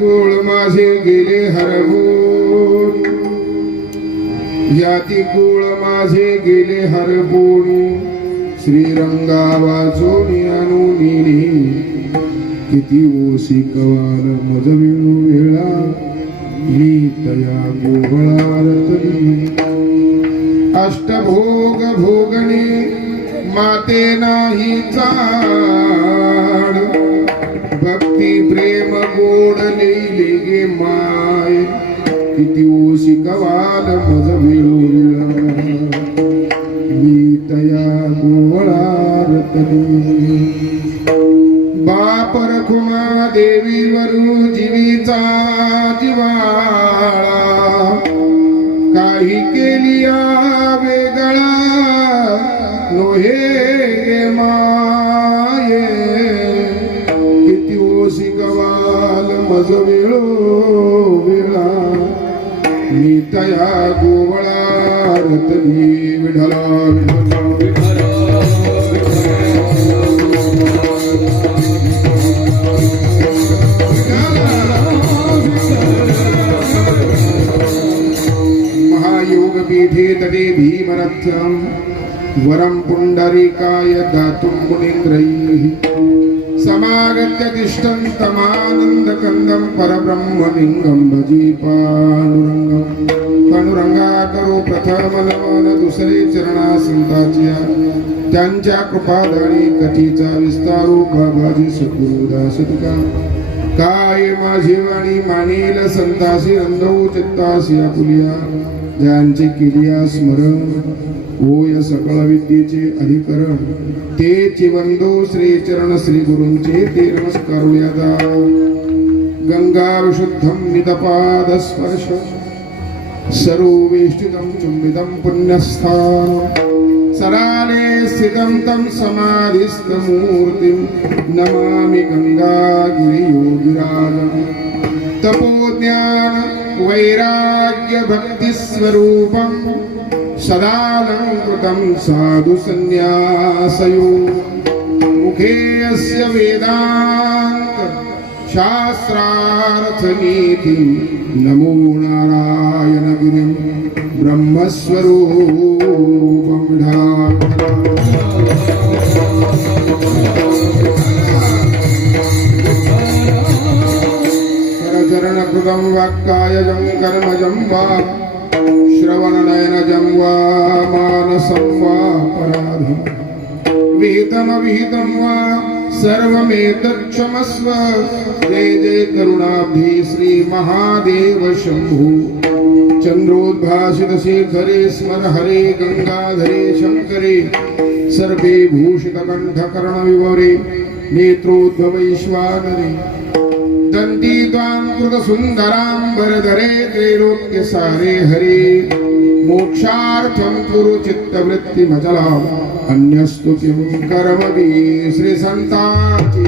कुळ माझे गेले हरवून, याती कुळ माझे गेले हरवून, श्रीरंगा वाचोनी अनुनी किती ओसी कवाल मज विणू वेळा मी तया गोवळारतली. अष्टभोग भोगणे माते नाही चाड, भक्ती प्रेम गोड लिहिले गे माय किती ओशी कवाल मज विळू मी तया गोवळारतली. बाप रखुमा देवीवरू जीवीचा जिवाळा, काही केलिया वेगळा नोहे माये किती ओशी कवाल मज वेळो वेळा मी तया गोवळारतली. विठला महायोगपीठे तटे भीमरथ्यं वरं पुंडरीकाय दातुं मुनीन्द्रैः, समागत्य तिष्ठन्तमानन्दकन्दं परब्रह्मलिङ्गं भजी पांडुरंगं. पांडुरंगाकरो प्रथम नमन दुसरे चरणा संतांच्या, त्यांच्या कृपादानी कथीचा विस्तारू बाबाजी सद्गुरुदास तुका. काय माझी वाणी मानेल संतासी रंधवू चित्तासी आपुलिया, ज्यांचे केलिया स्मरण होय सकळ विद्येचे अधिकरण, ते वंदो श्री चरण श्री गुरूंचे ते नमस्कारुयादा. गंगा विशुद्धं नितपाद स्पर्श सरोवेष्टितं चुंबितं पुण्यस्थानं, सराले स्थितं तं समाधिस्थमूर्तिं नमामि गंगागिरियोगिराजं. तपोज्ञान वैराग्य भक्ति स्वरूपं सदालंकृतं साधु संन्यासयो, मुखे अस्य वेदांत शास्त्रार्थ नीति नमो नारायण गिरिं ब्रह्मस्वरूपं चरणकृतं वाक्कायजं कर्मजं वा श्रवणनयनजं वा मानसं वा अपराधं विहितमविहितं वा सर्वमेतत्क्षमस्व. जय जय करुणाब्धे श्री महादेव शंभो. चंद्रोद्भासित शेखरे स्मर हरे गंगाधरे शंकरे, सर्वे भूषित कंठ कर्ण विवरे नेत्रोद्भवैश्वानरे. दंती त्वां कृत सुंदरांबरधरे, त्रैलोक्य सारे हरे. मोक्षार्थं कुरु चित्तवृत्तिमचला, अन्यस्तु किं कर्मभिः. श्री संतांची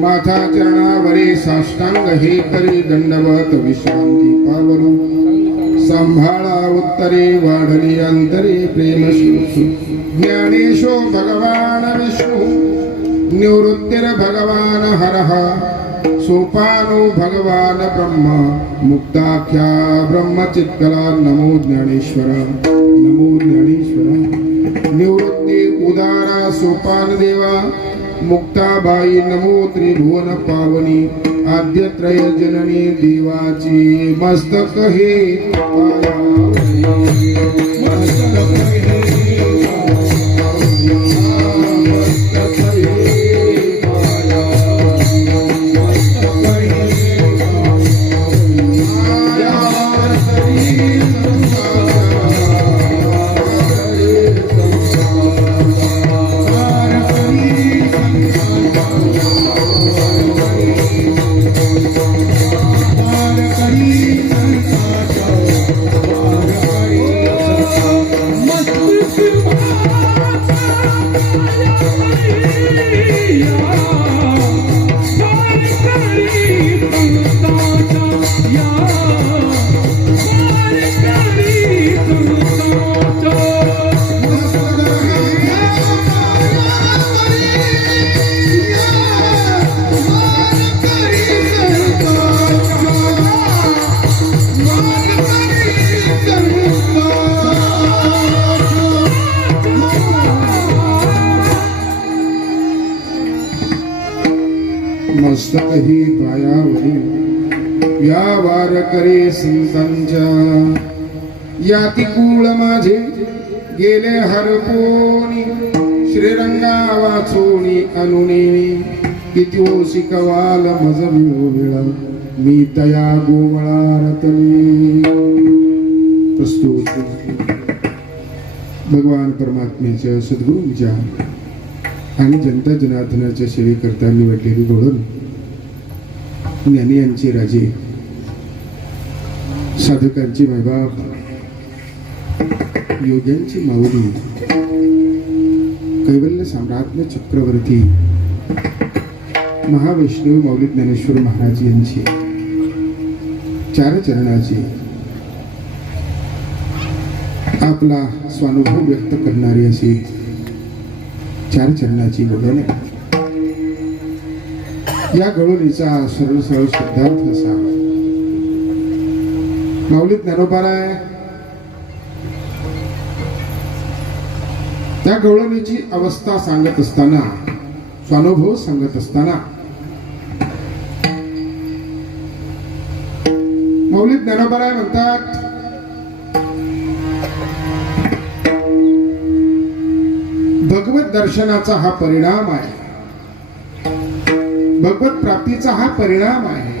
माथा चरणावरे साष्टांग हे करी दंडवत विश्रांती पावरू. संभाळा उत्तरे वाढली अंतरे प्रेम श्री. ज्ञानेशो भगवान विष्णु, निवृत्तिर भगवान हरः, सोपानो भगवान ब्रह्मा, मुक्ताख्या ब्रह्मचित्कला. नमो ज्ञानेश्वर नमो ज्ञानेश्वर. निवृत्ती उदारा सोपान देवा, मुक्ताबाई नमो त्रिभुवन पावनी आद्यत्रय जननी देवाची मस्तक हे पायावरी. मस्तक हे पायावरी. मस्तक हे पायावरी. मस्तक हे पायावरी. आयार करी मस्तक ही पायावरी या वार करे संतांच्या याती कुळ माझे गेले हरपोनी श्रीरंगा वाचोनी अनुनेनी किती शिकवाल मज विळा मी तया गोवळा रतनी. प्रस्तुत भगवान परमात्म्याच्या सद्गुरूंच्या आणि जनता जनार्दनाच्या सेवेकरता निवडलेली घोडण ज्ञानी यांचे राजे साधकांचे मायबाप योग्यांची माऊली कैवल्य साम्राज्ञ चक्रवर्ती महावैष्णव माऊली ज्ञानेश्वर महाराज यांची चार चरणाची आपला स्वानुभव व्यक्त करणारी अशी चार चरणाची घोडण या घडोलीचा सरळ सरळ शब्दार्थ असा माऊली ज्ञानोबाराय त्या घोडणीची अवस्था सांगत असताना स्वानुभव सांगत असताना माऊली ज्ञानोबाराय म्हणतात भगवत दर्शनाचा हा परिणाम आहे. भगवत प्राप्तीचा हा परिणाम आहे.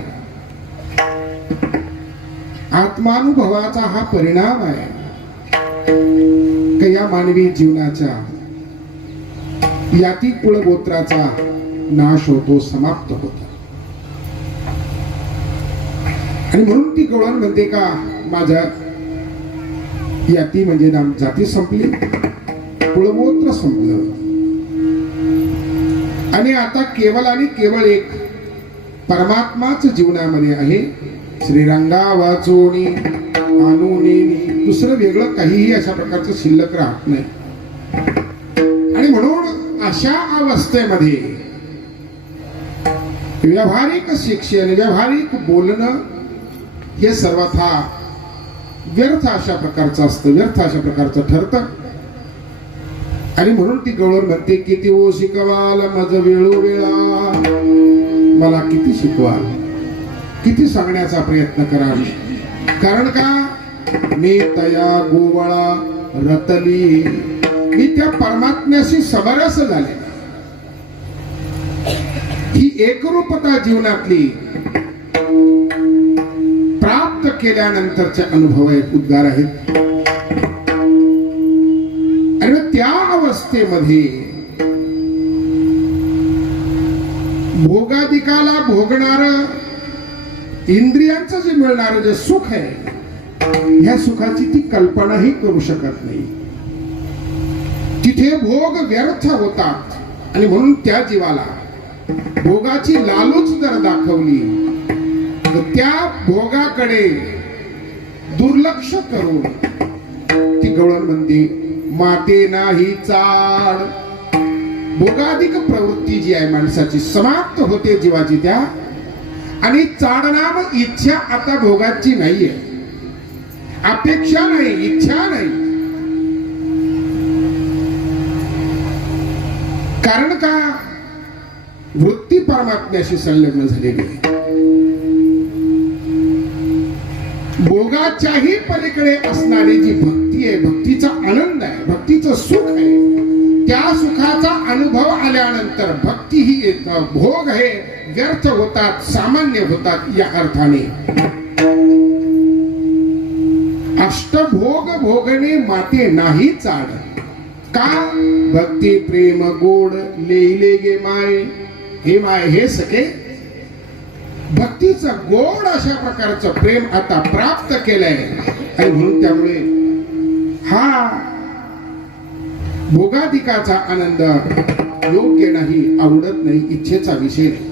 आत्मानुभवाचा हा परिणाम आहे की या मानवी जीवनाच्या याती कुळगोत्राचा नाश होतो, समाप्त होतो. आणि म्हणून ती गवळण म्हणते का माझ्या याती म्हणजे नाम जाती संपली, कुळगोत्र संपलं आणि आता केवळ आणि केवळ एक परमात्माच जीवनामध्ये आहे. श्रीरंगा वाचोनी अनुनेनी दुसरं वेगळं काहीही अशा प्रकारचं शिल्लक राहत नाही. आणि म्हणून अशा अवस्थेमध्ये व्यावहारिक शिक्षण, व्यावहारिक बोलणं हे सर्वथा व्यर्थ अशा प्रकारचं असतं, व्यर्थ अशा प्रकारचं ठरतं. आणि म्हणून ती गवळण म्हणते किती ओ शिकवाल मज वेळोवेळा, मला किती शिकवाल, किती सांगण्याचा प्रयत्न कराल. कारण का मी तया गोवळा रतली, मी त्या परमात्म्याशी समरस झाले. ही एकरूपता जीवनातली प्राप्त केल्यानंतरचे अनुभव आहेत, उद्गार आहेत. आणि त्या अवस्थेमध्ये भोगाधिकाला भोगणार इंद्रियांचं जे मिळणार जे सुख आहे, ह्या सुखाची ती कल्पनाही करू शकत नाही. तिथे भोग व्यर्थ होतात. आणि म्हणून त्या जीवाला भोगाची लालूच जर दाखवली तर त्या भोगाकडे दुर्लक्ष करून ती गवळण म्हणते माते नाही चाड. भोगाधिक प्रवृत्ती जी आहे माणसाची समाप्त होते जीवाची त्या. आणि चाडनाम इच्छा आता भोगाची नाहीये, अपेक्षा नाही, इच्छा नाही. कारण का वृत्ती परमात्म्याशी संलग्न झालेली आहे. भोगाच्याही पलीकडे असणारी जी भक्ती आहे, भक्तीचा आनंद आहे, भक्तीचं सुख आहे, त्या सुखाचा अनुभव आल्यानंतर भक्ती ही एक भोग हे व्यर्थ होतात, सामान्य होतात. या अर्थाने अष्टभोग भोगणे माते नाही चाड, का भक्ती प्रेम गोड लेले गे माय. हे माय हे सखे, भक्तीचं गोड अशा प्रकारचं प्रेम आता प्राप्त केलंय आणि म्हणून त्यामुळे हा भोगाधिकाचा आनंद योग्य नाही, आवडत नाही, इच्छेचा विषय नाही.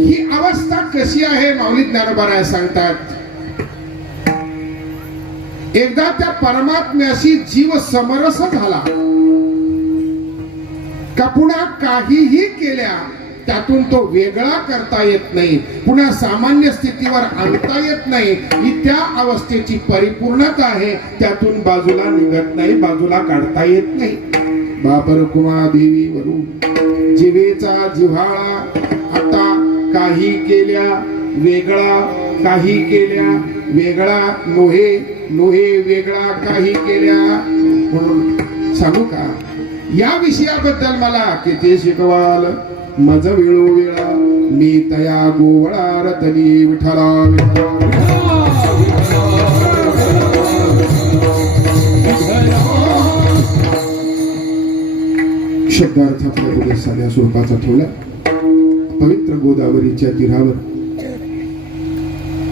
ही अवस्था कशी आहे माऊली ज्ञानोबा सांगतात. एकदा त्या परमात्म्याशी जीव समरस झाला का पुन्हा काहीही केल्या त्यातून तो वेगळा करता येत नाही, पुन्हा सामान्य स्थितीवर आणता येत नाही. ही त्या अवस्थेची परिपूर्णता आहे, त्यातून बाजूला निघत नाही, बाजूला काढता येत नाही. बापर कुमा देवी वरून जिवेचा जिव्हाळा आता काही केल्या वेगळा, काही केल्या वेगळा नोहे, नोहे वेगळा काही केल्या. म्हणून सांगू का या विषयाबद्दल मला किती शिकवाल मज वेळोवेळा मी तया गोवळा रतली विठला. शब्दार्थ आपल्या पुढे साध्या स्वरूपाचा ठेवला. पवित्र गोदावरीच्या तीरावर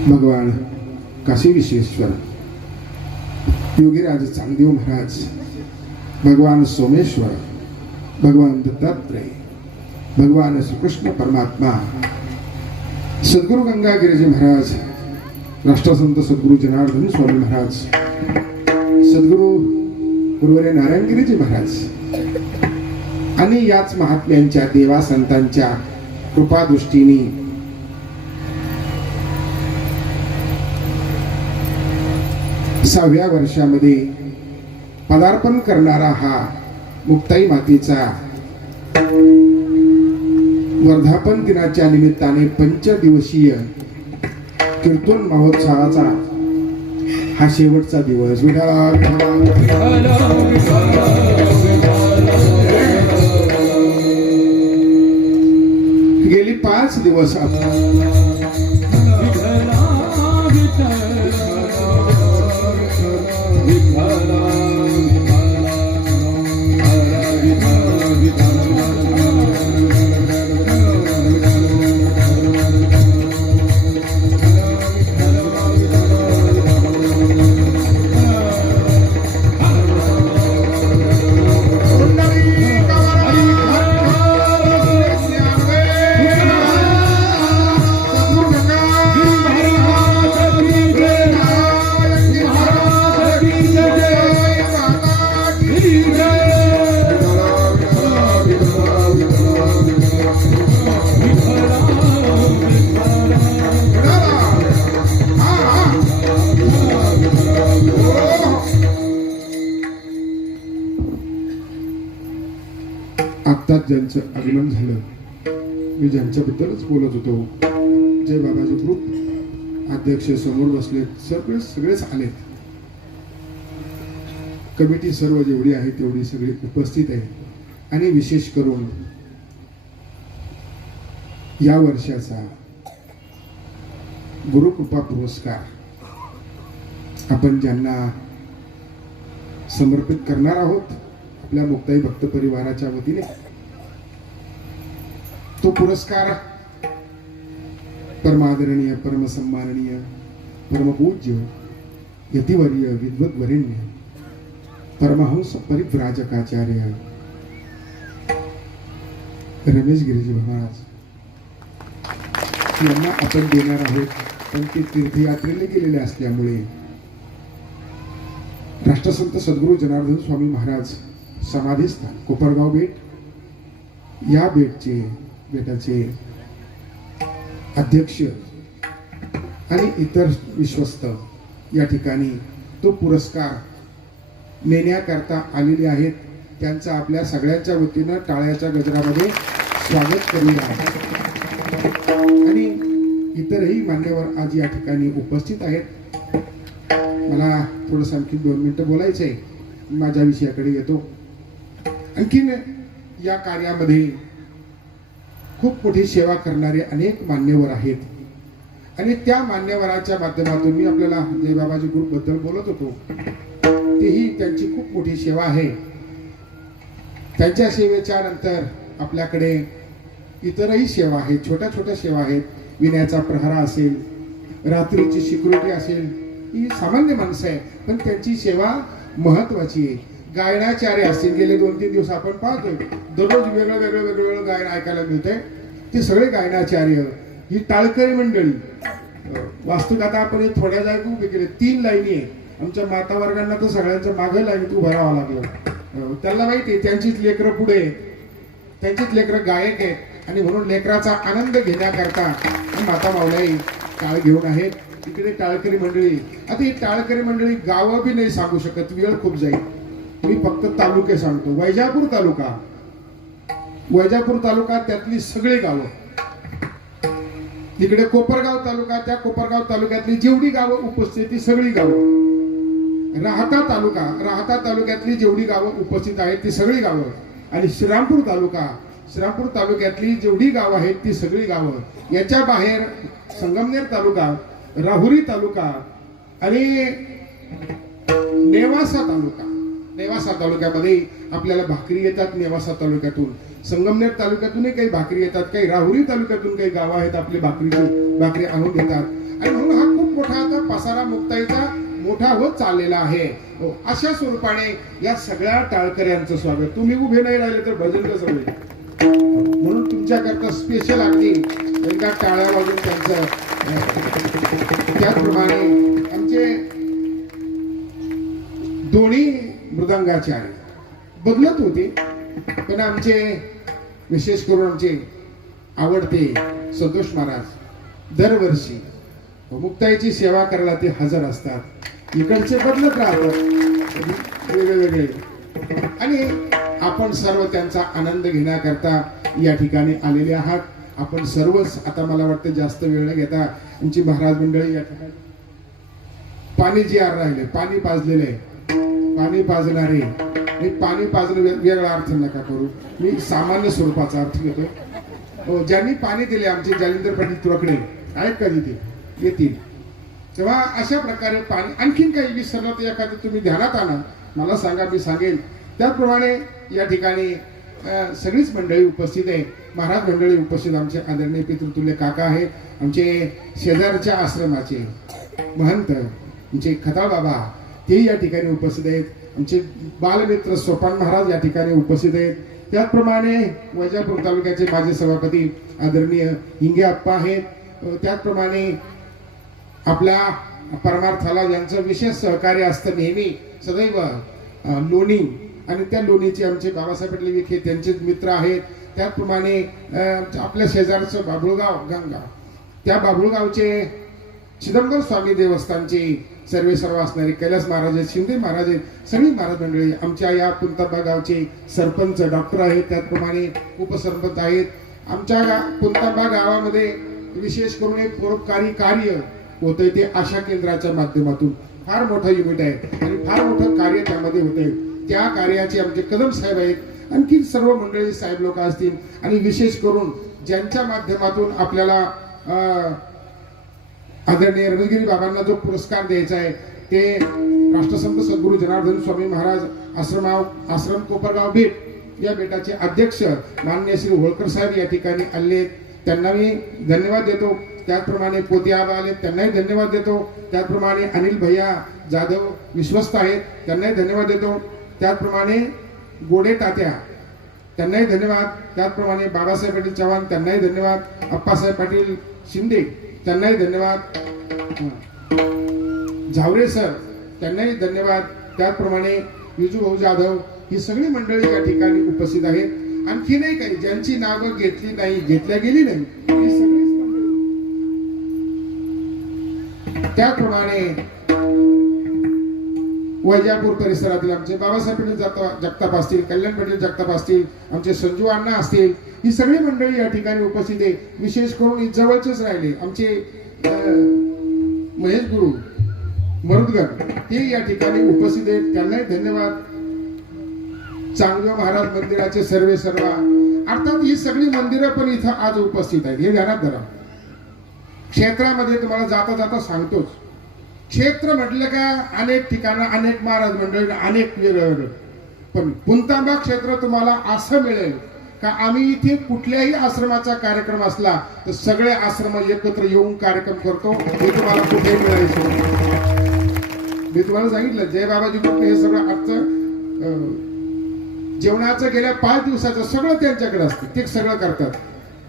भगवान काशी विश्वेश्वर, योगीराज चांगदेव महाराज, भगवान सोमेश्वर, भगवान दत्तात्रेय, भगवान श्रीकृष्ण परमात्मा, सद्गुरु गंगागिरीजी महाराज, राष्ट्रसंत सद्गुरु जनार्दन स्वामी महाराज, सद्गुरु गुरुवर्य नारायणगिरीजी महाराज आणि याच महात्म्यांच्या देवा संतांच्या कृपा दृष्टीने सहाव्या वर्षामध्ये पदार्पण करणारा हा मुक्ताई मातेचा वर्धापन दिनाच्या निमित्ताने पंचदिवसीय कीर्तन महोत्सवाचा हा शेवटचा दिवस. गेली 5 दिवस आत्ताच ज्यांचं आगमन झालं, मी ज्यांच्याबद्दलच बोलत होतो, जय बाबाजी ग्रुप अध्यक्ष समोर बसले, सगळेच आलेत. कमिटी सर्व जेवढी आहे तेवढी सगळी उपस्थित आहे. आणि विशेष करून या वर्षाचा गुरुकृपा पुरस्कार आपण ज्यांना समर्पित करणार आहोत आपल्या मुक्ताई भक्त परिवाराच्या वतीने, तो पुरस्कार परमादरणीय, परमसन्माननीय, परमपूज्य यतिवर्य विद्वद्वरेण्य परमहंस परिव्राजकाचार्य रमेश गिरीजी महाराज यांना आपण देणार आहोत. पण ते तीर्थयात्रेला गेलेले असल्यामुळे राष्ट्रसंत सद्गुरु जनार्दन स्वामी महाराज समाधीस्थान कोपरगाव बेट, या बेटाचे अध्यक्ष आणि इतर विश्वस्त या ठिकाणी तो पुरस्कार नेण्याकरता आलेले आहेत. त्यांचं आपल्या सगळ्यांच्या वतीनं टाळ्याच्या गजरामध्ये स्वागत करूया. आणि इतरही मान्यवर आज या ठिकाणी उपस्थित आहेत. मला थोडंसं आणखी 2 मिनिटं बोलायचं आहे, माझ्या विषयाकडे येतो. आणखीन या कार्यामध्ये खूप मोठी सेवा करणारे अनेक मान्यवर आहेत आणि त्या मान्यवरांच्या माध्यमातून मी आपल्याला जयबाबाजी ग्रुप बद्दल बोलत होतो. तेही त्यांची खूप मोठी सेवा आहे. त्यांच्या सेवेच्या नंतर आपल्याकडे इतरही सेवा आहेत, छोट्या छोट्या सेवा आहेत. विण्याचा प्रहारा असेल, रात्रीची सिक्युरिटी असेल, ही सामान्य माणसं आहे पण त्यांची सेवा महत्वाची आहे. गायनाचार्य असतील, गेले 2-3 दिवस आपण पाहतोय दररोज वेगळं वेगळं वेगळं वेगळं गायन ऐकायला मिळतंय. ते सगळे गायनाचार्य, ही टाळकरी मंडळी. वास्तविक आता आपण थोड्या जागी उभे केले, 3 लाईनी आहे. आमच्या माता वर्गांना तर सगळ्यांच्या मागे लाईनीत उभं राहावं लागलं. त्यांना माहिती आहे त्यांचीच लेकरं पुढे, त्यांचीच लेकरं गायक आहेत आणि म्हणून लेकराचा आनंद घेण्याकरता माता मावल्याही टाळ घेऊन आहेत. इकडे टाळकरी मंडळी. आता ही टाळकरी मंडळी गावं बी नाही सांगू शकत, वेळ खूप जाईल. मी फक्त तालुके सांगतो. वैजापूर तालुका त्यातली सगळी गावं, इकडे कोपरगाव तालुका, त्या कोपरगाव तालुक्यातली जेवढी गावं उपस्थित ती सगळी गावं. राहता तालुक्यातली जेवढी गावं उपस्थित आहेत ती सगळी गावं. आणि श्रीरामपूर तालुक्यातली जेवढी गावं आहेत ती सगळी गावं. याच्या बाहेर संगमनेर तालुका, राहुरी तालुका आणि नेवासा तालुक्यामध्ये आपल्याला भाकरी येतात. नेवासा तालुक्यातून, संगमनेर तालुक्यातूनही काही भाकरी येतात, काही राहुरी तालुक्यातून काही गावं आहेत आपली भाकरी आणून देतात. आणि म्हणून हा खूप मोठा आता पसारा मुक्ताईचा मोठा होत चाललेला आहे. अशा स्वरूपाने या सगळ्या टाळकऱ्यांचं स्वागत. तुम्ही उभे नाही राहिले तर भजन कसं होईल? म्हणून तुमच्याकरता स्पेशल अगदी एकदा टाळ्या वाजून त्यांचं. त्याचप्रमाणे आमचे दोन्ही मृदंगाचार्य बदलत होते पण आमचे विशेष करून आमचे आवडते संतोष महाराज दरवर्षी मुक्ताईची सेवा करायला ते हजर असतात. इकडचे बदलत राहतात वेगवेगळे आणि आपण सर्व त्यांचा आनंद घेण्याकरता या ठिकाणी आलेले आहात. आपण सर्वच आता मला वाटतं जास्त वेळ न घेता आमची महाराज मंडळी या ठिकाणी पाणी जे राहिले, पाणी पाजलेले, पाणी पाजणारे. पाणी पाजणं वेगळा अर्थ नका करू, मी सामान्य स्वरूपाचा अर्थ घेतो. ज्यांनी पाणी दिले आमचे जालिंदर पाटील तुरकडे आहेत का तिथे येतील, तेव्हा अशा प्रकारे पाणी. आणखीन काही विसरलं तर एखादं तुम्ही ध्यानात आणा, मला सांगा, मी सांगेन. त्याचप्रमाणे या ठिकाणी सगळीच मंडळी उपस्थित आहे. महाराज मंडळी उपस्थित, आमचे आदरणीय पितृतुल्य काका आहेत, आमचे शेजारच्या आश्रमाचे महंत आमचे खताळ बाबा तेही या ठिकाणी उपस्थित आहेत. आमचे बालमित्र सोपान महाराज या ठिकाणी उपस्थित आहेत. त्याचप्रमाणे वैजापूर तालुक्याचे माजी सभापती आदरणीय हिंगे आप्पा आहेत. त्याचप्रमाणे आपल्या परमार्थाला ज्यांचं विशेष सहकार्य असतं नेहमी सदैव लोणी, आणि त्या लोणीचे आमचे बाबासाहेब पाटील विखे त्यांचे मित्र आहेत. त्याचप्रमाणे आपल्या शेजारचं बाबुळगाव गंगा, त्या बाबुळगावचे चिदंबर स्वामी देवस्थानचे सर्व असणारे कैलास महाराज आहेत, शिंदे महाराज आहेत, सगळी महाराज मंडळी. आमच्या या पुंतांबा गावचे सरपंच डॉक्टर आहेत, त्याचप्रमाणे उपसरपंच आहेत. आमच्या पुंतांबा गावामध्ये विशेष करून एक परोपकारी कार्य होतंय, ते आशा केंद्राच्या माध्यमातून फार मोठं युनिट आहे आणि फार मोठं कार्य त्यामध्ये होतंय. त्या कार्याचे आमचे कदम साहेब आहेत, आणखी सर्व मंडळी साहेब लोक असतील. आणि विशेष करून ज्यांच्या माध्यमातून आपल्याला आदरणीय रत्नगिरी बाबांना जो पुरस्कार द्यायचा आहे ते राष्ट्रसंत सद्गुरू जनार्दन स्वामी महाराज आश्रम कोपरगाव बेट या बेटाचे अध्यक्ष माननीय श्री होळकर साहेब या ठिकाणी आले, त्यांना मी धन्यवाद देतो. त्याचप्रमाणे पोते आबा आले, त्यांनाही धन्यवाद देतो. त्याचप्रमाणे अनिल भैया जाधव विश्वस्त आहेत, त्यांनाही धन्यवाद देतो. त्याचप्रमाणे गोडे तात्या त्यांनाही धन्यवाद. त्याचप्रमाणे बाबासाहेब पाटील चव्हाण त्यांनाही धन्यवाद. अप्पासाहेब पाटील शिंदे त्यांनाही धन्यवाद. झावरे सर त्यांनाही धन्यवाद. त्याचप्रमाणे विजू भाऊ जाधव, ही सगळी मंडळी या ठिकाणी उपस्थित आहेत. आणखी नाही काही ज्यांची नावं घेतल्या गेली नाही, ही सगळीच मंडळी. त्याचप्रमाणे वैजापूर परिसरातील आमचे बाबासाहेब जगताप असतील, कल्याण पाटील जगताप असतील, आमचे संजू अण्णा असतील, ही सगळी मंडळी या ठिकाणी उपस्थित आहे. विशेष करून जवळचेच राहिले आमचे महेश गुरु मरुदगर हे या ठिकाणी उपस्थित आहेत. त्यांनाही धन्यवाद. चांगदेव महाराज मंदिराचे सर्व अर्थात ही सगळी मंदिरं पण इथं आज उपस्थित आहेत. हे ध्यानात धरा. क्षेत्रामध्ये तुम्हाला जाता जाता सांगतोच, क्षेत्र म्हटलं का अनेक ठिकाणं, अनेक महाराज मंडळी, अनेक वेगवेगळं. पण पुंतांबा क्षेत्र तुम्हाला असं मिळेल का आम्ही इथे कुठल्याही आश्रमाचा कार्यक्रम असला तर सगळे आश्रम एकत्र येऊन कार्यक्रम करतो. हे तुम्हाला कुठेही मिळायचं. मी तुम्हाला सांगितलं जय बाबाजी कुठे हे सगळं आजचं जेवणाचं गेल्या 5 दिवसाचं सगळं त्यांच्याकडे असतं. ते सगळं करतात.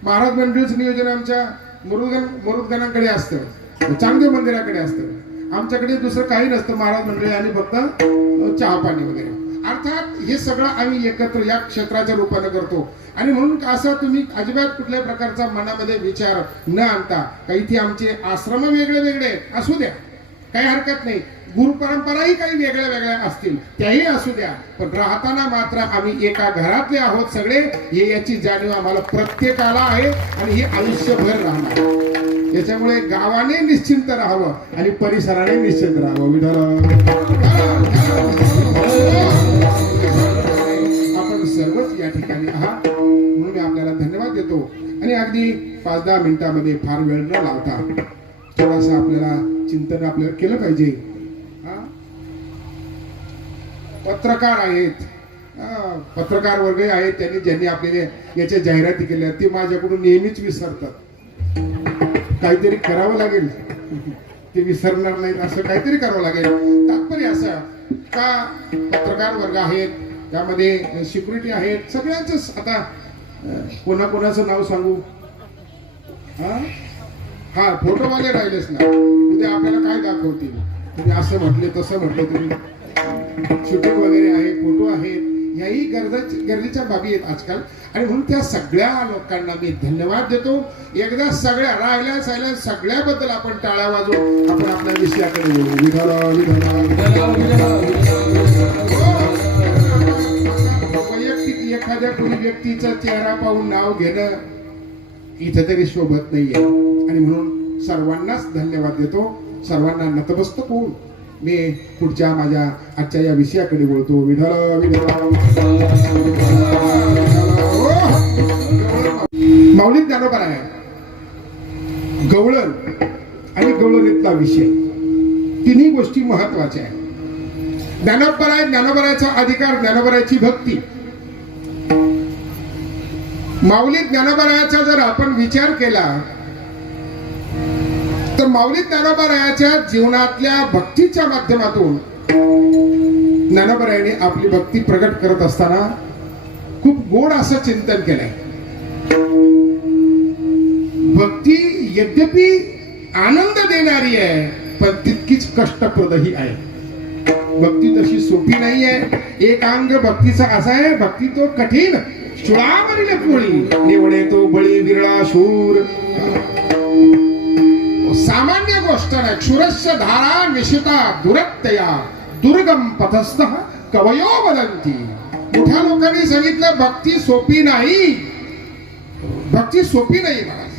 महाराज मंडळीचं नियोजन आमच्या मुरुदगणांकडे असतं, चांगदेव मंदिराकडे असतं. आमच्याकडे दुसरं काही नसतं. महाराज मंडळी आणि फक्त चहा पाणी वगैरे. अर्थात हे सगळं आम्ही एकत्र या क्षेत्राच्या रूपाने करतो. आणि म्हणून असं तुम्ही अजिबात कुठल्याही प्रकारचा मनामध्ये विचार न आणता काही इथे आमचे आश्रम वेगळे वेगळे असू द्या, काही हरकत नाही. गुरु परंपराही काही वेगळ्या वेगळ्या असतील त्याही असू द्या, पण राहताना मात्र आम्ही एका घरातले आहोत सगळे, हे याची जाणीव आम्हाला प्रत्येकाला आहे आणि हे आयुष्यभर राहणार. याच्यामुळे गावाने निश्चिंत राहावं आणि परिसराने निश्चिंत राहावं. विठ्ठल आपण सर्वच या ठिकाणी आहात म्हणून मी आपल्याला धन्यवाद देतो. आणि अगदी 5-10 मिनिटांमध्ये फार वेळ न लावता थोडासा आपल्याला चिंतन आपल्याला केलं पाहिजे. पत्रकार आहेत, पत्रकार वर्ग आहेत, ज्यांनी आपल्याला याच्या जाहिराती केल्या ते माझ्याकडून नेहमीच विसरतात. काहीतरी करावं लागेल, ते विसरणार नाहीत असं काहीतरी करावं लागेल. तात्पर्य असं का पत्रकार वर्ग आहेत, त्यामध्ये सिक्युरिटी आहेत, सगळ्यांच. आता कोणाकोणाचं नाव सांगू? हा फोटोवाले राहिलेच ना, उद्या आपल्याला काय दाखवतील? तुम्ही असं म्हटले तसं म्हटलं, तुम्ही शूटिंग वगैरे आहे, फोटो आहेत, याही गरजेच्या बाबी आहेत आजकाल. आणि म्हणून त्या सगळ्या लोकांना मी धन्यवाद देतो. एकदा सगळ्या राहिल्या सगळ्याबद्दल आपण टाळ्या वाजवू. आपण आपल्या विषयाकडे वैयक्तिक एखाद्या कोणी व्यक्तीचा चेहरा पाहून नाव घेणं इथं तरी शोभत नाहीये. आणि म्हणून सर्वांनाच धन्यवाद देतो. सर्वांना नतमस्तक होऊन मी पुढच्या माझ्या आजच्या या विषयाकडे बोलतो. माऊली ज्ञानोबा आहे. गवळण आणि गवळणीतला विषय, तिन्ही गोष्टी महत्वाच्या आहेत. ज्ञानोबरायचा अधिकार, ज्ञानोबरायची भक्ती. माऊली ज्ञानोबरायाचा जर आपण विचार केला तर माऊली ज्ञानोबरायाच्या जीवनातल्या भक्तीच्या माध्यमातून ज्ञानोबरायाने आपली भक्ती प्रकट करत असताना खूप गोड असं चिंतन केलंय. भक्ती यद्यपि आनंद देणारी आहे पण तितकीच कष्टप्रदही आहे. भक्ती तशी सोपी नाही आहे. एक अंग भक्तीचा असा आहे, भक्ती तो कठीण शुळावरील पोळी निवडे तो बळी विरळा शूर. सामान्य गोष्ट नाही. क्षुरस्य धारा निशिता दुरत्तया दुर्गम पथस्थ कवयो वदंती. मोठ्या लोकांनी सांगितलं भक्ती सोपी नाही, भक्ती सोपी नाही महाराज.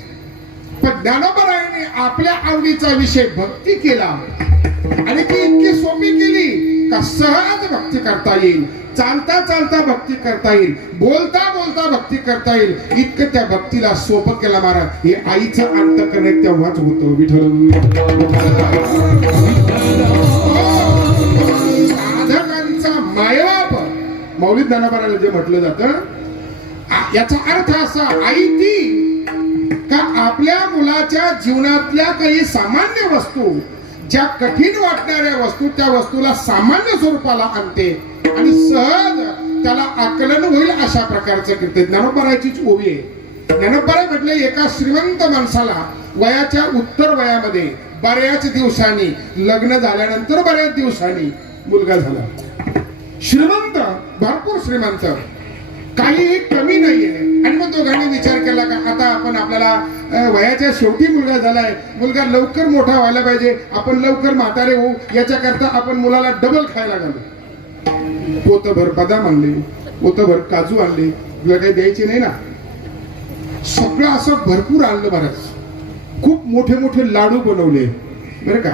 पण ज्ञानोबरायाने आपल्या आवडीचा विषय भक्ती केला आणि ती इतकी सोपी केली का सहज भक्ती करता येईल, चालता चालता भक्ती करता येईल, बोलता बोलता भक्ती करता येईल. इतकं त्या भक्तीला सोपं केलं महाराज. हे आईचं अंतःकरण तेव्हाच होतं. विठ्ठल साधकांचा मायबाप माऊली ज्ञानोबरायाला जे म्हटलं जातं, याचा अर्थ असा, आई ती का आपल्या मुलाच्या जीवनातल्या काही सामान्य वस्तू, ज्या कठीण वाटणाऱ्या वस्तू, त्या वस्तूला सामान्य स्वरूपाला आणते आणि सहज त्याला आकलन होईल अशा प्रकारचं कीर्तन. ज्ञानोबरायाचीच ओवी आहे. ज्ञानोबराय म्हटले एका श्रीमंत माणसाला वयाच्या उत्तर वयामध्ये बऱ्याच दिवसांनी लग्न झाल्यानंतर बऱ्याच दिवसांनी मुलगा झाला. श्रीमंत, भरपूर श्रीमंत. काहीही कमी नाहीये. आणि मग दोघांनी विचार केला का आता आपण आपल्याला वयाच्या शेवटी मुलगा झालाय, मुलगा लवकर मोठा व्हायला पाहिजे, आपण लवकर म्हातारे होऊ, याच्याकरता आपण मुलाला डबल खायला घालू. पोतभर बदाम आणले, पोतभर काजू आणले, तुला काही द्यायचे नाही ना, सगळं असं भरपूर आणलं. बरंच खूप मोठे मोठे लाडू बनवले बरं का,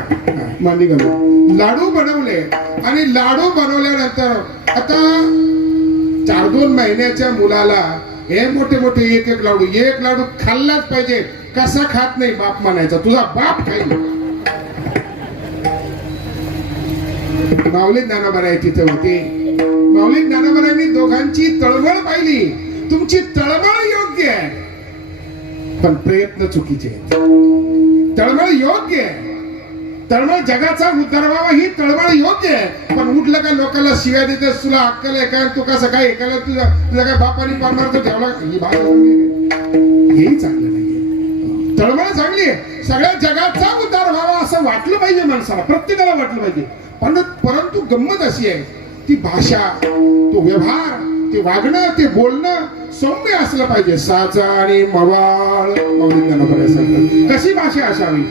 मांडी घालून लाडू बनवले. आणि लाडू बनवल्यानंतर आता 4-2 महिन्याच्या मुलाला हे मोठे मोठे एक लाडू खाल्लाच पाहिजे. कसा खात नाही बाप म्हणायचा, तुझा बाप खाईल. माऊली ज्ञानोबा तिथे होते. माऊली ज्ञानोबांनी दोघांची तळमळ पाहिली. तुमची तळमळ योग्य आहे पण प्रयत्न चुकीचे आहेत. तळमळ योग्य आहे, तळमळ जगाचा उद्धार व्हावा ही तळमळ योग्य आहे, पण उठलं का लोकांना शिव्या देतेस, तुला अक्कल आहे का, तू कसं काय ऐकायला, तुझ्या काय बापाने परमार्थ ठेवला, ही भाषा हेही चांगलं नाहीये. तळमळ चांगली आहे, सगळ्या जगाचा उद्धार व्हावा असं वाटलं पाहिजे माणसाला, प्रत्येकाला वाटलं पाहिजे. परंतु गंमत अशी आहे, ती भाषा, तो व्यवहार, ते वागणं, ते बोलणं सौम्य असलं पाहिजे. साचा आणि मवाळ माऊली ज्ञानोबा सांगतात कशी भाषा असावी.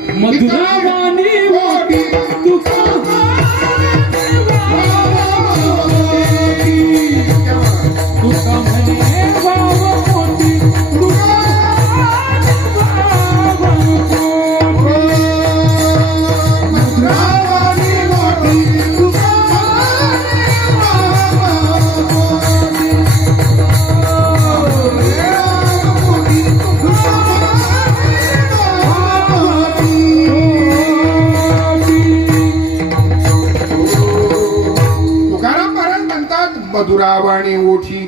मधुरावाणी ओठी,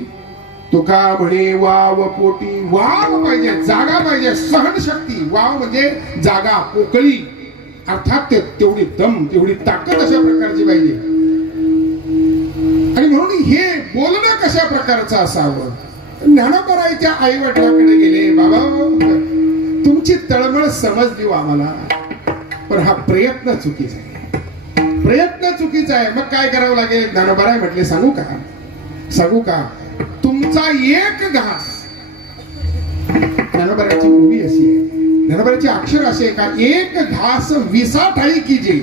तुका म्हणे वाव पोटी. वाव पाहिजे, जागा पाहिजे, सहनशक्ती. वाव म्हणजे जागा, पोकळी, अर्थात तेवढी दम, तेवढी ताकद अशा प्रकारची पाहिजे. आणि म्हणून हे बोलणं कशा प्रकारचं असावं. ज्ञानोबाईच्या आई वडिलांकडे गेले, बाबा तुमची तळमळ समजली आम्हाला, पण हा प्रयत्न चुकीचा आहे, प्रयत्न चुकीचा आहे. मग काय करावं लागेल. ज्ञानोबाई म्हटले सांगू का, तुमचा एक घास. ज्ञानोबाची भूमी अशी आहे, ज्ञानोबाची अक्षर असे आहे का, एक घास 20 ठाई कीजे.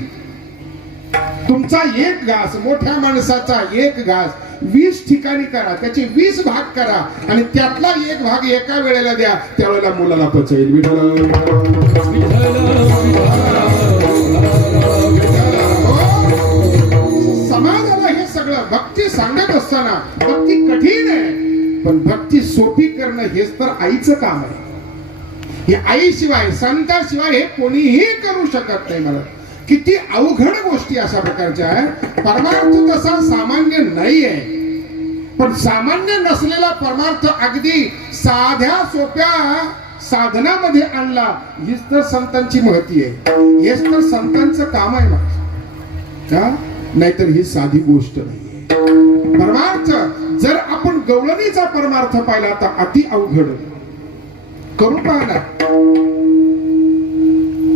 तुमचा एक घास, मोठ्या माणसाचा एक घास 20 ठिकाणी करा, त्याचे 20 भाग करा आणि त्यातला एक भाग एका वेळेला द्या, त्यावेळेला मुलाला पचेल. समाजाला हे सगळं भक्ती सांगत असताना, भक्ती कठीण आहे पण भक्ती सोपी करणं हेच तर आईचं काम आहे. हे आईशिवाय, संताशिवाय हे कोणीही करू शकत नाही. मला किती अवघड गोष्टी अशा प्रकारच्या आहे. परमार्थ तसा सामान्य नाही आहे, पण सामान्य नसलेला परमार्थ अगदी साध्या सोप्या साधनामध्ये आणला, हीच तर संतांची महती आहे, हेच तर संतांचं काम आहे का. नाहीतर ही साधी गोष्ट नाहीये. परमार्थ जर आपण गवळणीचा परमार्थ पाहिला तर अति अवघड. करून पाहना.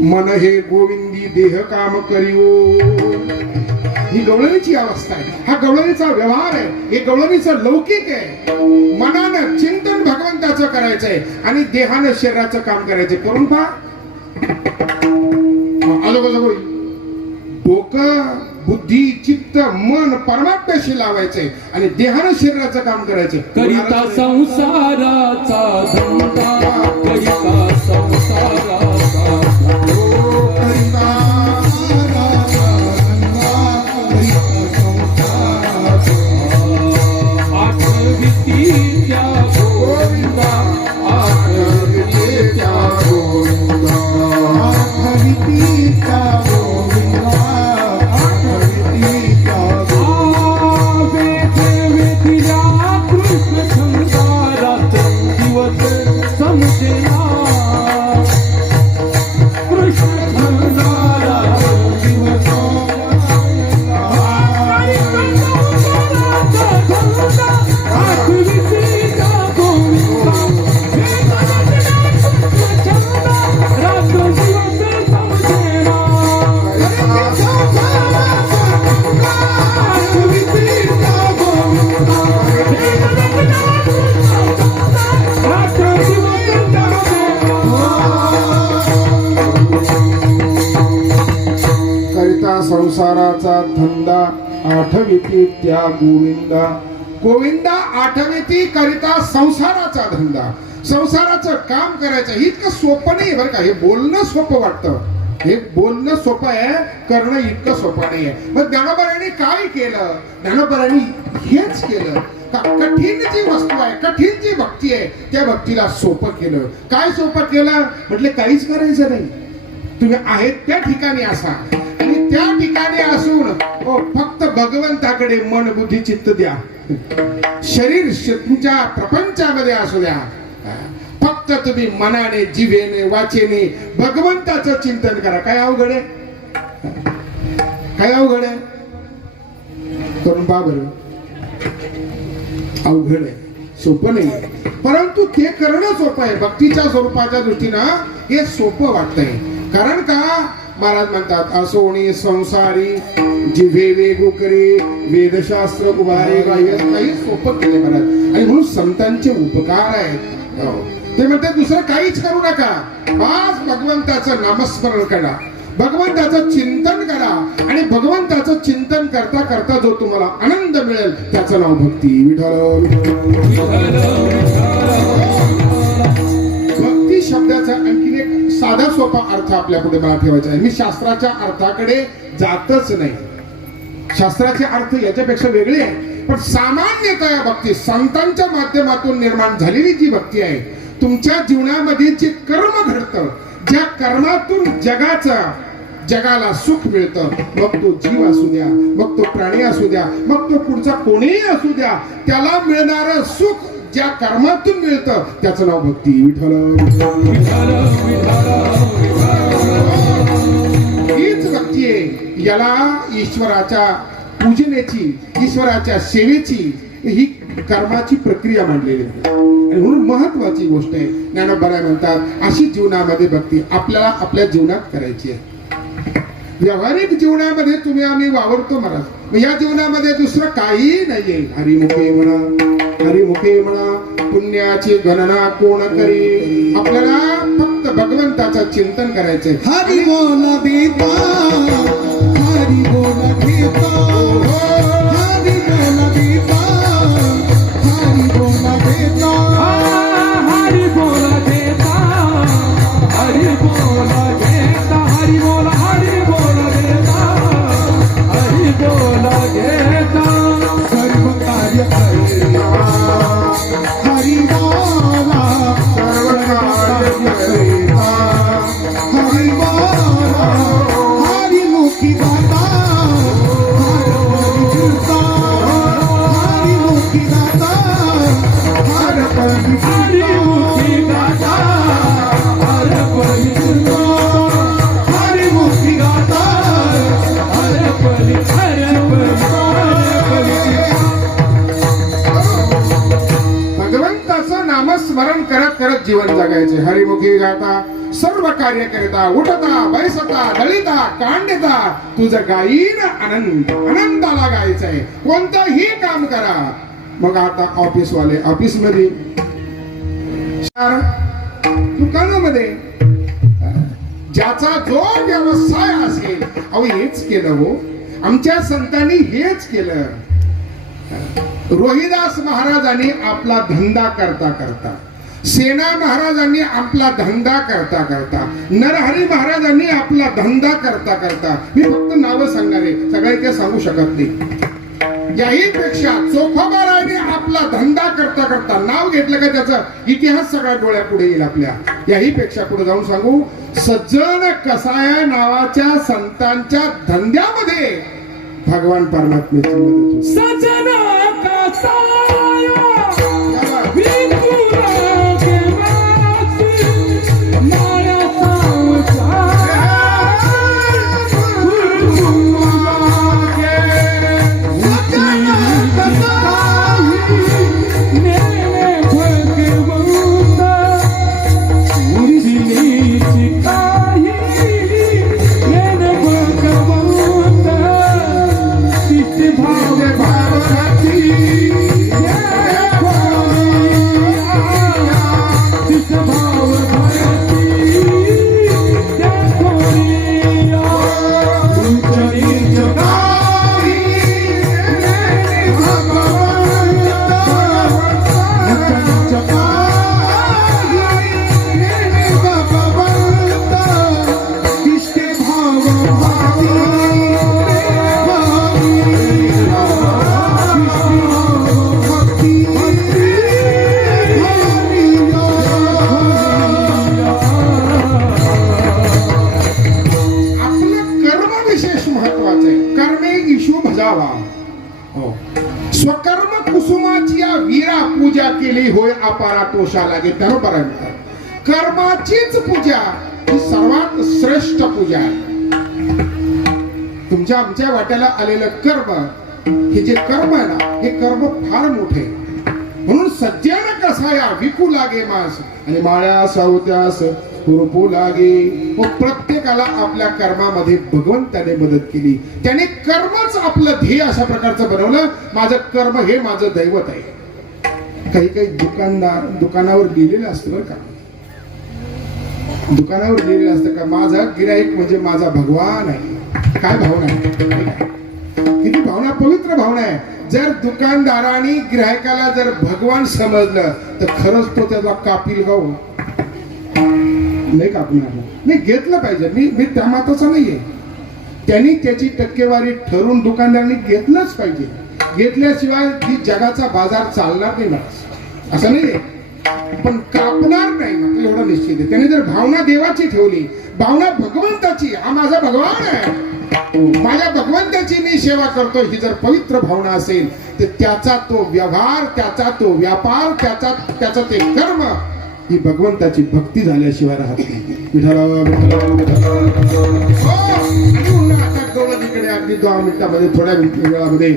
मन हे गोविंदी देह काम करिवो, ही गवळणीची अवस्था आहे, हा गवळणीचा व्यवहार आहे, हे गवळणीचं लौकिक आहे. मनानं चिंतन भगवंताचं करायचंय आणि देहानं शरीराचं काम करायचंय. करून पहा. डोकं, बुद्धी, चित्त, मन परमात्म्याशी लावायचंय आणि देहानं शरीराचं काम करायचंय. करिता संसाराचा धंदा, करिता संसाराचा संसाराचा धंदा आठविती त्या गोविंदा. गोविंदा आठविती करिता संसाराचा धंदा. संसाराचं काम करायचं इतकं सोपं नाही बरं का. हे बोलणं सोपं वाटतं, हे बोलणं सोपं आहे, करणं इतकं सोपं नाही आहे. मग ज्ञानोबांनी काय केलं? ज्ञानोबांनी हेच केलं. कठीण जी वस्तू आहे, कठीण जी भक्ती आहे, त्या भक्तीला सोपं केलं. काय सोपं केलं? म्हटले काहीच करायचं नाही, तुम्ही आहेत त्या ठिकाणी असा आणि त्या ठिकाणी असून फक्त भगवंताकडे मन बुद्धी चित्त द्या. शरीर तुमच्या प्रपंचामध्ये असू द्या, फक्त तुम्ही मनाने जिभेने वाचेने भगवंताचं चिंतन करा. काय अवघड आहे? काय अवघड आहे? करून पहा बरं. अवघड आहे, सोपं नाही. परंतु ते करणं सोपं आहे. भक्तीच्या स्वरूपाच्या दृष्टीनं हे सोपं वाटतंय. कारण का? महाराज म्हणतात असोणी संसारी जिभे वेगू करे वेदशास्त्र उभारे बाह्य. काही सोपं केले महाराज. आणि म्हणून संतांचे उपकार आहेत. ते म्हणतात दुसरं काहीच करू नका, बस भगवंताचं नामस्मरण करा, भगवंताचं चिंतन करा. आणि भगवंताचं चिंतन करता करता जो तुम्हाला आनंद मिळेल त्याचं नाव भक्ती. विठ्ठल. भक्ती शब्दाचा आणखीन एक साधा सोपा अर्थ आपल्या पुढे मला ठेवायचा आहे. मी शास्त्राच्या अर्थाकडे जातच नाही. शास्त्राचे अर्थ याच्यापेक्षा वेगळे आहे. पण सामान्यतः भक्ती संतांच्या माध्यमातून निर्माण झालेली जी भक्ती आहे, तुमच्या जीवनामध्ये जे कर्म घडतं, ज्या कर्मातून जगाला सुख मिळतं, मग तो जीव असू द्या, मग तो प्राणी असू द्या, मग तो पुढचा कोणीही असू द्या, त्याला मिळणारं सुख ज्या कर्मातून मिळतं त्याचं नाव भक्ती. विठ्ठल. हीच भक्ती आहे. याला ईश्वराच्या पूजनेची, ईश्वराच्या सेवेची ही कर्माची प्रक्रिया मांडलेली आहे. आणि म्हणून महत्वाची गोष्ट आहे. ज्ञानोबा म्हणतात अशी जीवनामध्ये भक्ती आपल्याला आपल्या जीवनात करायची आहे. व्यावहारिक जीवनामध्ये तुम्ही आम्ही वावरतो महाराज, या जीवनामध्ये दुसरं काही नाहीये. हरिमुखे म्हणा, हरिमुखे म्हणा, पुण्याची गणना कोण करी. आपल्याला फक्त भगवंताचं चिंतन करायचंय. हरि बोल बेटा, हरि बोल बेटा, हरि बोल बेटा, हरि बोल बेटा, हरि बोल देता, हरि बोल देता, हरि बोल, हरि बोल देता, हरि बोल देता. सर्व कार्य करेला हरि बोला, सर्व कार्य करेला हरि बोला. हरिमुखी गाता, हर फिरता, हरिमुखी गाता, हर हरिमुखी गाता, हर परी फिरता, हरिमुखी गाता, हर परी, हर परी. भगवंताचं नामस्मरण करत करत जीवन जगायचे. हरिमुखी गाता, सर्व कार्य करिता, उठता बैसता दळिता कांडिता तुझं गाईन आनंद. आनंदाला गायचंय. कोणतंही काम करा. मग आता ऑफिसवाले ऑफिसमध्ये, दुकानामध्ये, ज्याचा जो व्यवसाय असेल, अहो हेच केलं हो. आमच्या संतांनी हेच केलं. रोहिदास महाराजांनी आपला धंदा करता करता, सेना महाराजांनी आपला धंदा करता करता, नरहरी महाराजांनी आपला धंदा करता करता, मी फक्त नावं सांगणार आहे, सगळे ते सांगू शकत नाही. याही पेक्षा चोखोबाराने आपला धंदा करता करता, नाव घेतलं का त्याचा इतिहास सगळ्या डोळ्यापुढे येईल आपल्या. याही पेक्षा पुढे जाऊन सांगू, सज्जन कसाया नावाच्या संतांच्या धंद्यामध्ये भगवान परमात्म्याची मदत होती. सजन कसाया भाव भाव विशेष महत्वाचं आहे. कर्मे ईशू भजावा. हो. स्वकर्म कुसुमाची या वीरा पूजा केली होय अपारा तोषा लागे. बरोबर आहे मित्र. कर्माचीच पूजा ही सर्वात श्रेष्ठ पूजा आहे. तुमच्या आमच्या वाट्याला आलेलं कर्म, हे जे कर्म आहे ना, हे कर्म फार मोठे. म्हणून सज्जन कसाया विकू लागे मास आणि माळ्या सावत्यास हुरपू लागे. व प्रत्येकाला आपल्या कर्मामध्ये भगवंताने मदत केली. त्याने कर्मच आपलं ध्येय अशा प्रकारचं बनवलं. माझं कर्म हे माझं दैवत आहे. काही काही दुकानावर लिहिलेलं असतं बरं का. दुकानावर लिहिलेलं असतं का, माझा गिराईक म्हणजे माझा भगवान आहे. काय भावना आहे, किती भावना, पवित्र भावना आहे. जर दुकानदाराने गिरायकाला जर भगवान समजलं तर खरंच तो त्याचा कापील गाव नाही कापणार. नाही, घेतलं पाहिजे. मी त्या माताचा नाहीये. त्यांनी त्याची टक्केवारी ठरवून दुकानदारांनी घेतलंच पाहिजे. घेतल्याशिवाय ही जगाचा बाजार चालणार नाही ना, असं नाहीये. पण कापणार नाही मात्र एवढं निश्चित आहे. त्याने जर भावना देवाची ठेवली, भावना भगवंताची, हा माझा भगवान आहे, माझ्या भगवंताची मी सेवा करतो, ही जर पवित्र भावना असेल तर त्याचा तो व्यवहार, त्याचा तो व्यापार, त्याचा ते कर्म ही भगवंताची भक्ती झाल्याशिवाय राहत नाही. गवळणीकडे अगदी 2 मिनिटामध्ये, थोड्या वेळामध्ये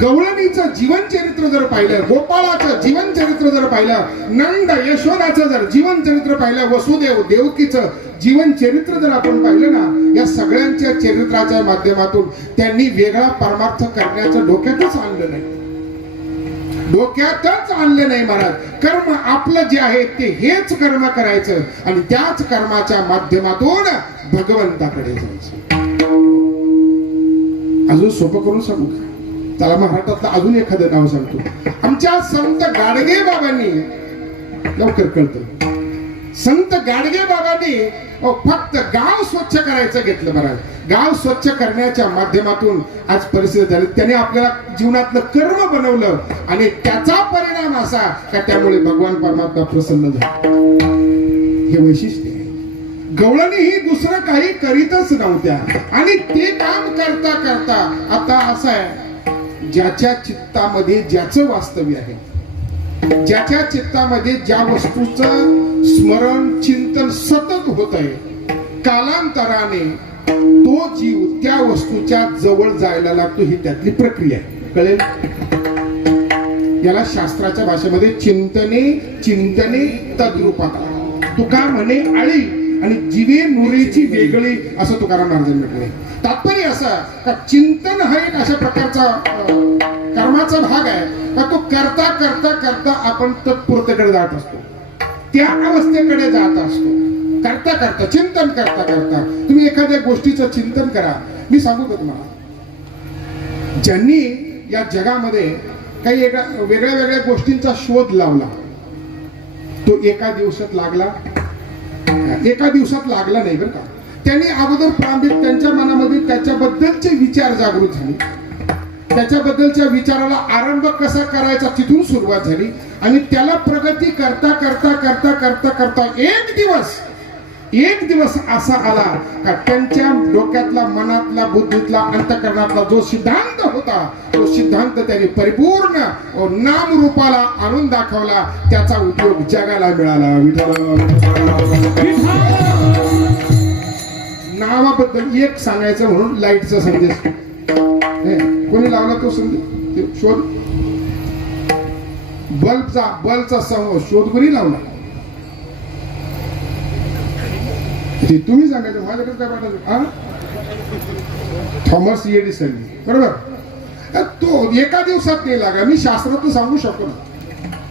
गवळणीचं जीवन चरित्र जर पाहिलं, गोपाळाचं जीवन चरित्र जर पाहिलं, नंद यशोदाचं जर जीवन चरित्र पाहिलं, वसुदेव देवकीचं जीवन चरित्र जर आपण पाहिलं ना, या सगळ्यांच्या चरित्राच्या माध्यमातून त्यांनी वेगळा परमार्थ करण्याचं डोक्यातच आणलं नाही. डोक्यातच आणलं नाही महाराज. कर्म आपलं जे आहे ते हेच कर्म करायचं आणि त्याच कर्माच्या माध्यमातून भगवंताकडे जायचं. अजून सोपं करून सांगू का? त्याला महाराष्ट्रातलं अजून एखादं नाव सांगतो. आमच्या संत गाडगे बाबांनी, लवकर कळतं, संत गाडगे बाबांनी फक्त गाव स्वच्छ करायचं घेतलं महाराज. गाव स्वच्छ करण्याच्या माध्यमातून आज परिस्थिती झाली. त्याने आपल्याला जीवनातलं कर्म बनवलं आणि त्याचा परिणाम असा का त्यामुळे भगवान परमात्मा प्रसन्न झाला. हे वैशिष्ट्य आहे. गवळणी ही दुसरं काही करीतच नव्हत्या आणि ते काम करता करता आता असं आहे, ज्याच्या चित्तामध्ये ज्याचं वास्तव्य आहे, ज्याच्या चित्तामध्ये ज्या वस्तूचं स्मरण चिंतन सतत होत आहे, कालांतराने तो जीव त्या वस्तूच्या जवळ जायला लागतो. ही त्यातली प्रक्रिया आहे. कळेल? याला शास्त्राच्या भाषेमध्ये चिंतने तद्रूपात. तुका म्हणे आळी आणि जीवे नुरेची वेगळी, असं तुकाराम महाराजांनी म्हटलंय. तात्पर्य असं का चिंतन हा एक अशा प्रकारचा कर्माचा भाग आहे का तो करता करता करता आपण तत्पूर्तेकडे जात असतो, त्या अवस्थेकडे जात असतो. करता करता चिंतन करता करता तुम्ही एखाद्या गोष्टीचं चिंतन करा. मी सांगू का तुम्हाला, ज्यांनी या जगामध्ये काही वेगळ्या वेगळ्या गोष्टींचा शोध लावला, तो एका दिवसात लागला नाही बरं का. त्यांनी अगोदर प्रारंभिक त्यांच्या मनामध्ये त्याच्याबद्दलचे विचार जागृत झाले, त्याच्याबद्दलच्या विचाराला आरंभ कसा करायचा तिथून सुरुवात झाली आणि त्याला प्रगती करता करता करता करता करता एक दिवस असा आला का त्यांच्या डोक्यातला, मनातला, बुद्धीतला, अंतःकरणातला जो सिद्धांत होता, तो सिद्धांत त्यांनी परिपूर्ण नाम रूपाला आणून दाखवला. त्याचा उपयोग जगाला मिळाला. नावाबद्दल एक सांगायचं म्हणून लाईटचा संदेश कोणी लावला, तो संदेश शोध, बल्बचा शोध कोणी लावला ते तुम्ही सांगायचं, माझ्याकडे काय पाठायचं. थॉमस एडिसन, बरोबर. तो एका दिवसात नाही लागा. मी शास्त्रात सांगू शकतो ना,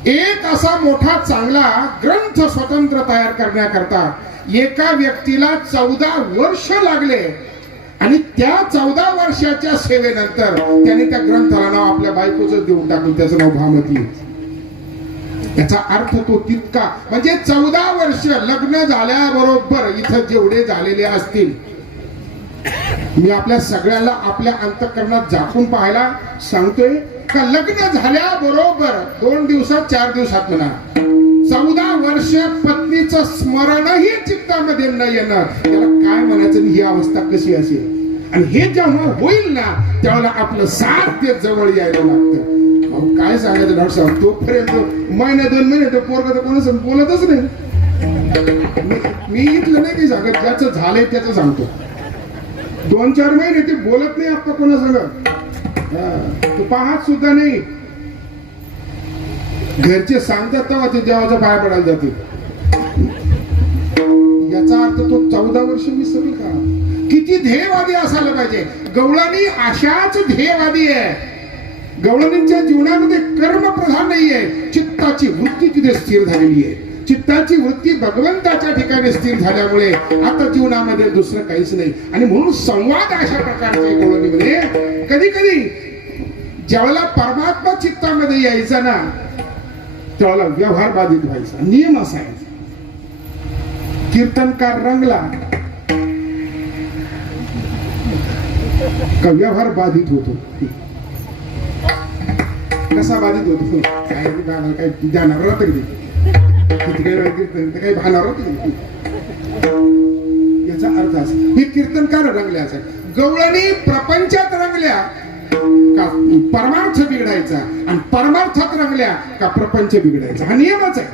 एक असा मोठा चांगला ग्रंथ स्वतंत्र तयार करण्याकरता एका व्यक्तीला 14 वर्ष लागले आणि त्या 14 वर्षाच्या सेवेनंतर त्याने त्या ग्रंथाला नाव आपल्या बायकोचं देऊन टाकून त्याचं नाव भामती. याचा अर्थ तो तितका, म्हणजे 14 वर्ष लग्न झाल्याबरोबर इथं जेवढे झालेले असतील, मी आपल्या सगळ्याला आपल्या अंतःकरणात झाकून पाहायला सांगतोय का लग्न झाल्याबरोबर 2 दिवसात 4 दिवसात म्हणा 14 वर्ष पत्नीचं स्मरणही चित्तामध्ये न येणं, याला काय म्हणायचं. ही अवस्था कशी असेल. आणि हे जेव्हा होईल ना त्यावेळेला आपलं साथ ते जवळ यायला लागतं. अहो, काय सांगायचं डॉक्टर साहेब, तोपर्यंत महिना 2 महिने तो पोरगा तर कोणासंग बोलतच नाही. मी इथलं नाही काही सांगत, ज्याचं झालंय त्याचं सांगतो. 2-4 महिने ते बोलत नाही आपण कोणासंग, तो पाहत सुद्धा नाही. घरचे सांगतात तेव्हा ते देवाचा पाय पडायला जाते. याचा अर्थ तो 14 वर्ष विसरली का? किती ध्येयवादी असायला पाहिजे. गवळणी अशाच ध्येयवादी आहे. गवळणींच्या जीवनामध्ये कर्मप्रधान नाहीये, चित्ताची वृत्ती तिथे स्थिर झालेली आहे. चित्ताची वृत्ती भगवंताच्या ठिकाणी स्थिर झाल्यामुळे आता जीवनामध्ये दुसरं काहीच नाही. आणि म्हणून संवाद अशा प्रकारचे गवळणीमध्ये कधी कधी ज्यावेळेला परमात्मा चित्तामध्ये यायचा ना त्यावेळेला व्यवहार बाधित व्हायचा. नियम असा आहे, कीर्तनकार रंगला का व्यवहार बाधित होतो. कसा बाधित होतो? काही ध्यानावर राहतं काही भानावर राहतं. याचा अर्थ असा, हे कीर्तनकार रंगले असा. गवळणी प्रपंचात रंगल्या का परमार्थ बिघडायचा, आणि परमार्थात रंगल्या का प्रपंच बिघडायचा. हा नियमच आहे.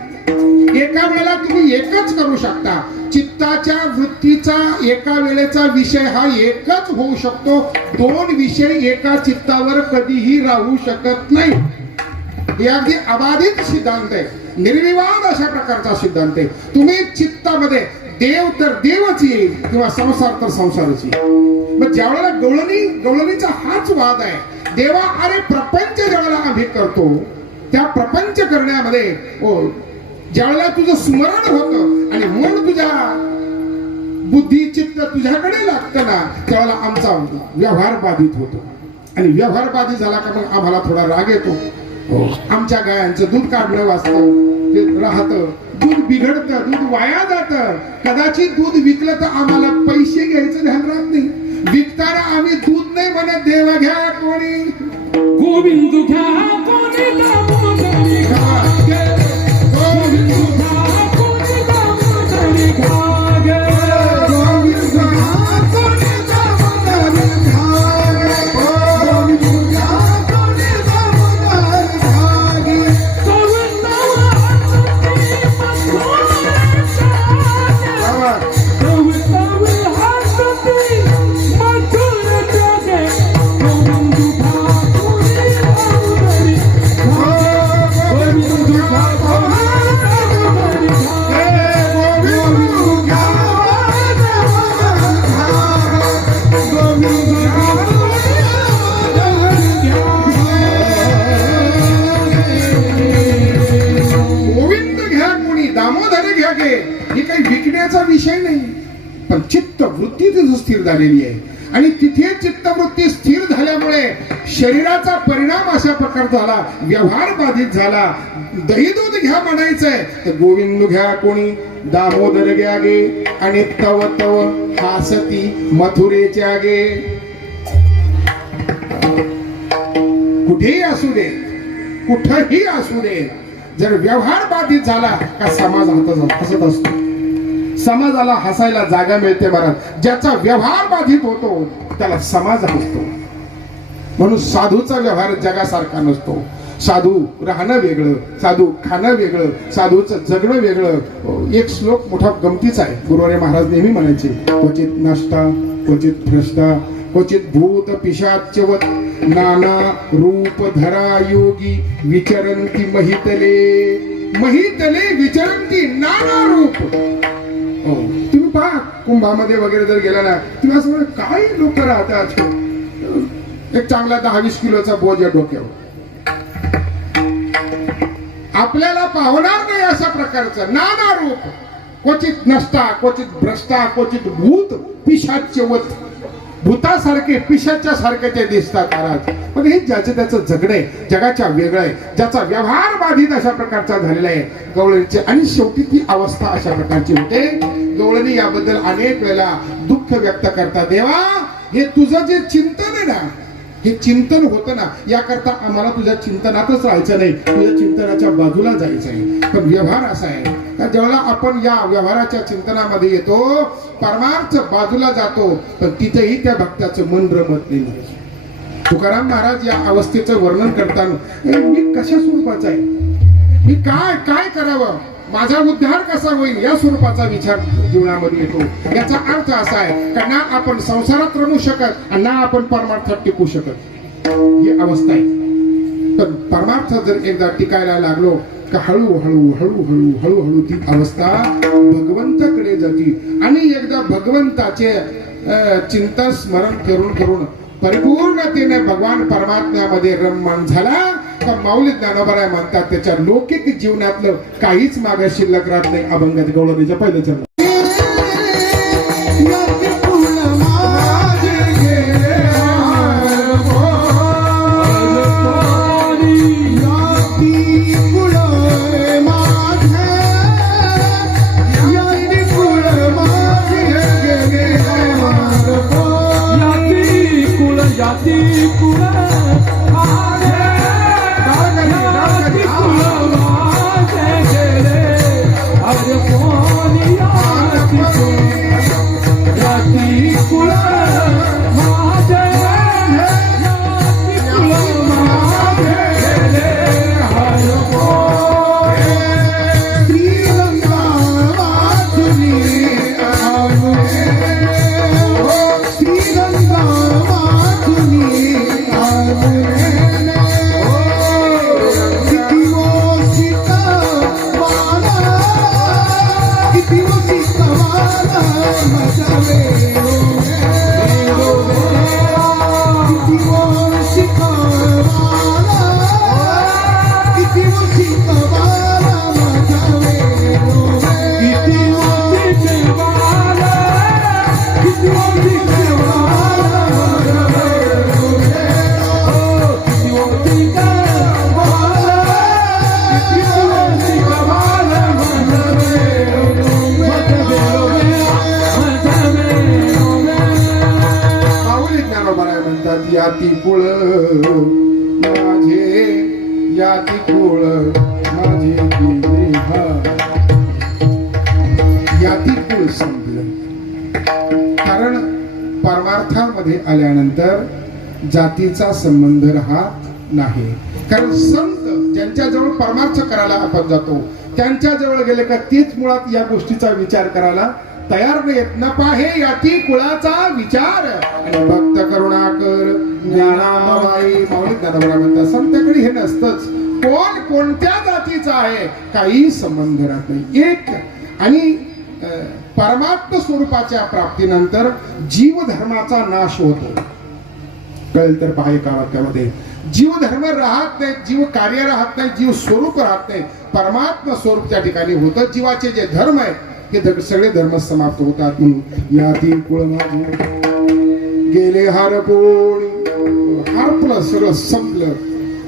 एका वेळेला तुम्ही एकच करू शकता. चित्ताच्या वृत्तीचा एका वेळेचा विषय हा एकच होऊ शकतो. 2 विषय एका चित्तावर कधीही राहू शकत नाही. हे अगदी अबाधित सिद्धांत आहे, निर्विवाद अशा प्रकारचा सिद्धांत आहे. तुम्ही चित्तामध्ये देव तर देवच येईल किंवा संसार तर संसारच येईल. मग ज्यावेळेला गवळणीचा हाच वाद आहे. देवा अरे प्रपंच ज्यावेळेला आम्ही करतो त्या प्रपंच करण्यामध्ये ज्यावेळेला तुझं स्मरण होतं आणि मन तुझ्या बुद्धी चित्त तुझ्याकडे लागतं ना त्यावेळेला आमचा व्यवहार बाधित होतो. आणि व्यवहार बाधित झाला का मग आम्हाला थोडा राग येतो. आमच्या गायांचं दूध काढणं वाचतं, ते राहतं, दूध बिघडतं, दूध वाया जातं. कदाचित दूध विकलं तर आम्हाला पैसे घ्यायचं ध्यान राहत नाही. विकताना आम्ही दूध नाही म्हणत, देवा घ्या कोणी, गोविंद घ्या कोणी दामोदरी घ्या, गोविंद घ्या कोणी दामोदरी घ्या, गोविंद घ्या कोणी दामोदरी घ्या, गोविंद घ्या कोणी दामोदरी घ्या. ही काही विकण्याचा विषय नाही, पण चित्त वृत्ती तिथं स्थिर झालेली आहे. आणि तिथे चित्तवृत्ती स्थिर झाल्यामुळे शरीराचा परिणाम अशा प्रकार झाला, व्यवहार बाधित झाला. दही दूध घ्या म्हणायचंय तर गोविंद घ्या कोणी दामोदर घ्या गे, आणि तव तव हासती मथुरेच्या गे. कुठेही असू दे, कुठही असू दे, जर व्यवहार बाधित झाला का समाज हसत असतो. समाजाला हसायला जागा मिळते महाराज. ज्याचा व्यवहार बाधित होतो त्याला समाज हसतो. म्हणून साधूचा व्यवहार जगासारखा नसतो. साधू राहणं वेगळं, साधू खाणं वेगळं, साधूचं जगणं वेगळं. एक श्लोक मोठा गमतीचा आहे. गुरुवारी महाराज नेहमी म्हणायचे, क्वचित नष्टा क्वचित भ्रष्टा क्वचित भूत पिशाच्यवत नाना रूप धरा योगी विचरंती महितले. महितले विचरंती नाना रूप. तुम्ही पहा कुंभामध्ये वगैरे जर गेला ना तुम्ही असं म्हणा काय लोक राहतात. एक चांगला 10-20 किलोचा बोज या डोक्यावर आपल्याला पावणार नाही. अशा प्रकारचं नाना रूप, क्वचित नष्टा क्वचित भ्रष्टा क्वचित भूत पिशाच्यवत. भूतासारखे पिशाच्या सारखे ते दिसतात महाराज. पण हे ज्याचं त्याचं जगणं आहे, जगाच्या वेगळं आहे, ज्याचा व्यवहार बाधित अशा प्रकारचा झालेला आहे गवळणीचे. आणि शेवटी ती अवस्था अशा प्रकारची होते. गवळणी याबद्दल अनेक वेळेला दुःख व्यक्त करतात. देवा हे तुझं जे चिंतन आहे ना, हे चिंतन होतं ना, याकरता आम्हाला तुझ्या चिंतनातच राहायचं नाही, तुझ्या चिंतनाच्या बाजूला जायचं आहे. पण व्यवहार असा आहे ज्यावेळेला आपण या व्यवहाराच्या चिंतनामध्ये येतो, परमार्थ बाजूला जातो, तर तिथेही त्या भक्ताचं मन रमत नाही. तुकाराम महाराज या अवस्थेचं वर्णन करताना मी कशा स्वरूपाचा आहे, मी काय काय करावं, माझा उद्धार कसा होईल, या स्वरूपाचा विचार जीवनामध्ये येतो. याचा अर्थ असा आहे का ना आपण संसारात रमू शकत आणि ना आपण परमार्थात टिकू शकत, ही अवस्था आहे. पण परमार्थ जर एकदा टिकायला लागलो का हळूहळू हळूहळू हळूहळू ती अवस्था भगवंताकडे जाती आणि एकदा भगवंताचे चिंता स्मरण करून करून परिपूर्णतेने भगवान परमात्म्यामध्ये रममान झाला का माऊली ज्ञानोबराय म्हणतात त्याच्या लौकिक जीवनातलं काहीच मागे शिल्लक राहत नाही. अभंगात गवळणीच्या पहिलं चरण. जाती कुळ माझे, जाती कुळ माझे गेले, अरे कोणी जाती कुळ माझे, जाती कुळ माझे गेले, अरे कोणी श्रीगंगा वासुनी श्रीगंगा याती कुळ माझे, याती कुळ माझे याती कुळ समजलं. कारण परमार्थामध्ये आल्यानंतर जातीचा संबंध राहत नाही. कारण संत ज्यांच्याजवळ परमार्थ करायला आपण जातो त्यांच्याजवळ गेले का तीच मुळात या गोष्टीचा विचार करायला तयार नाहीत. न पाहे याती कुळाचा विचार आणि भक्त करुणाकर ज्ञानाबाई माऊली ज्ञानोबा म्हणतात संतांकडे हे नसतंच. कोण कोणत्या जातीचा आहे काही संबंध राहत नाही. एक आणि परमात्म स्वरूपाच्या प्राप्तीनंतर जीव धर्माचा नाश होतो. कळेल तर पहा एका वाक्यामध्ये जीव धर्म राहत नाही, जीव कार्य राहत नाही, जीव स्वरूप राहत नाही. परमात्म स्वरूप त्या ठिकाणी होतं. जीवाचे जे धर्म आहे हे सगळे धर्म समाप्त होतात. म्हणून यातील कुळ माझे गेले हरपून, हरपलं सगळं संपलं.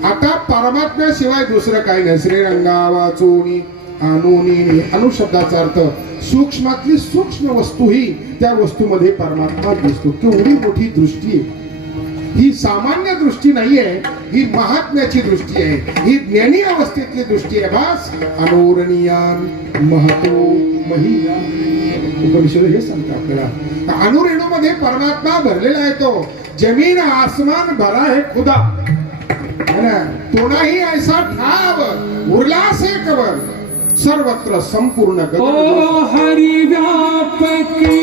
आता परमात्म्याशिवाय दुसरं काही नाही. श्रीरंगा वाचून आणून अनुशब्दाचा अर्थ सूक्ष्मातली सूक्ष्म वस्तू ही त्या वस्तूमध्ये परमात्मा दिसतो. केवढी मोठी दृष्टी आहे ही. सामान्य दृष्टी नाहीये, ही महात्म्याची दृष्टी आहे, ही ज्ञानी अवस्थेतली दृष्टी आहे. भास अनुरणीयान महतो महियान. उपनिषद हे सांगतात आपल्याला. अनुरेणू मध्ये परमात्मा भरलेला आहे. तो जमीन आसमान भरा है खुदा, है ना. तो नाही ऐसा ठाव उरला से कवर सर्वत्र संपूर्ण ओ हरि व्यापकी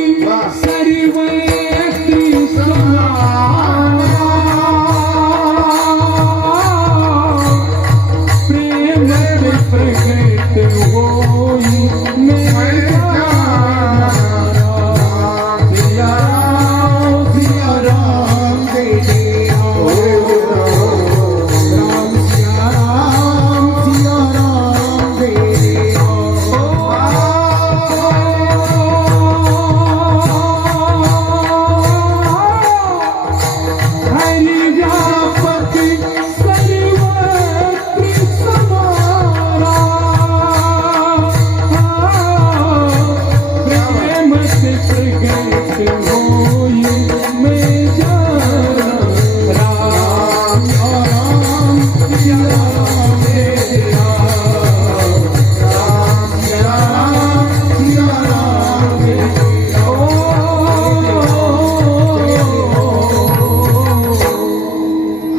सर्वत्री प्रेम प्रकट होई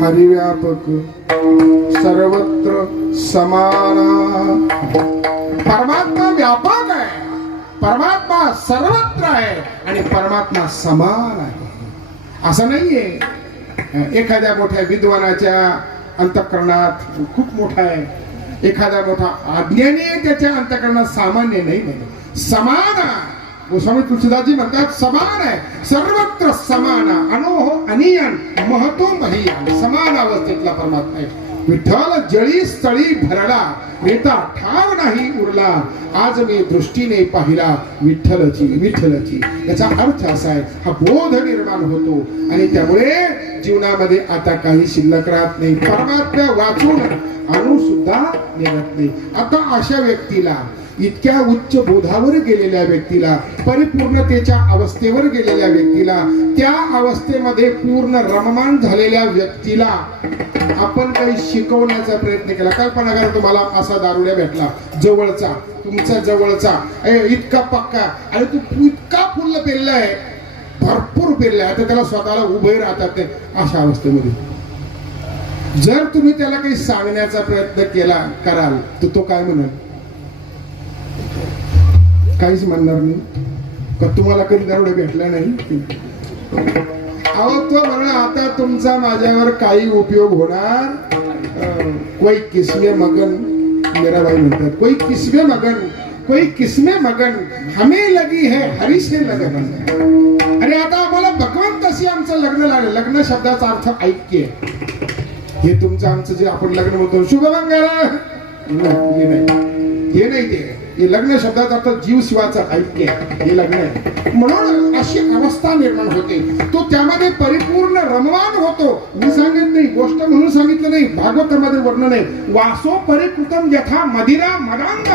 हरिव्यापक सर्वत्र समाना. परमात्मा व्यापक आहे, परमात्मा सर्वत्र आहे आणि परमात्मा समान आहे. असं नाहीये एखाद्या मोठ्या विद्वानाच्या अंतःकरणात खूप मोठा आहे, एखादा मोठा अज्ञानी आहे त्याच्या अंतःकरणात सामान्य नाही. समान गोस्वामी तुलसीदासजी म्हणतात समान आहे, सर्वत्र समान, अनोह अनियन, महतो महियान. समान अवस्थेतला परमात्मा आहे. विठ्ठल जळी स्थळी भरला, रेता ठाव नाही उरला, आज मी दृष्टीने पाहिला विठ्ठलची विठ्ठलची. याचा अर्थ असा आहे, हा बोध निर्माण होतो आणि त्यामुळे जीवनामध्ये आता काही शिल्लक राहत नाही. परमात्मा वाचून आणू सुद्धा निघत नाही. आता अशा व्यक्तीला, इतक्या उच्च बोधावर गेलेल्या व्यक्तीला, परिपूर्णतेच्या अवस्थेवर गेलेल्या व्यक्तीला, त्या अवस्थेमध्ये पूर्ण रममान झालेल्या व्यक्तीला आपण काही शिकवण्याचा प्रयत्न केला. कल्पना करा तुम्हाला असा दारुड्या भेटला जवळचा, तुमचा जवळचा, इतका पक्का, आणि तू इतका फुल्ल पेरलाय, भरपूर पेरलाय, आता त्याला स्वतःला उभे राहतात ते. अशा अवस्थेमध्ये जर तुम्ही त्याला काही सांगण्याचा प्रयत्न केला कराल तर तो काय म्हणेल? काहीच म्हणणार नाही. का तुम्हाला कधी दारुडे भेटला नाही? अहो तो म्हणा आता तुमचा माझ्यावर काही उपयोग होणार. कोई किसमे मगन, मीराबाई म्हणतात, कोई किसमे मगन, कोई किसमे मगन, हमें लगी है हरी से लगन. अरे आता आम्हाला भगवंताशी आमचं लग्न लागलं. लग्न शब्दाचा अर्थ ऐक्य. हे तुमचं आमचं जे आपण लग्न म्हणतो शुभमंगल, हे नाही, हे नाही, ते लग्न शब्दाचा अर्थ जीव शिवाचा ऐक्य, हे लग्न आहे. म्हणून अशी अवस्था निर्माण होते, तो त्यामध्ये परिपूर्ण रममान होतो. मी सांगित नाही, गोष्ट म्हणून सांगितलं नाही, भागवतामध्ये वर्णन आहे, वासो परिकृतम यथा मदिरा मदांध.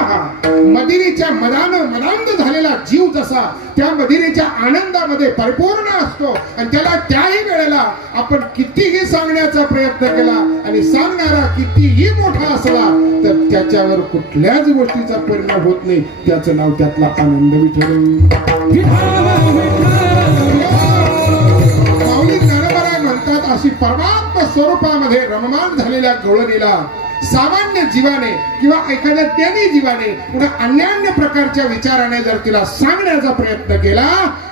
मदिरेच्या मदानं मदांध झालेला जीव जसा त्या मदिरेच्या आनंदामध्ये परिपूर्ण असतो आणि त्याला त्याही वेळेला आपण कितीही सांगण्याचा प्रयत्न केला आणि सांगणारा कितीही मोठा असला तर त्याच्यावर कुठल्याच गोष्टीचा परिणाम होत नाही. त्याचं नाव त्यातला आनंद विठ्ठल. माऊली ज्ञानोबा म्हणतात, अशी परमात्मा स्वरूपामध्ये रममान झालेल्या गवळणीला सामान्य जीवाने किंवा एखाद्या ज्ञानी जीवाने पुन्हा अन्यान्य प्रकारच्या विचाराने जर तिला सांगण्याचा प्रयत्न केला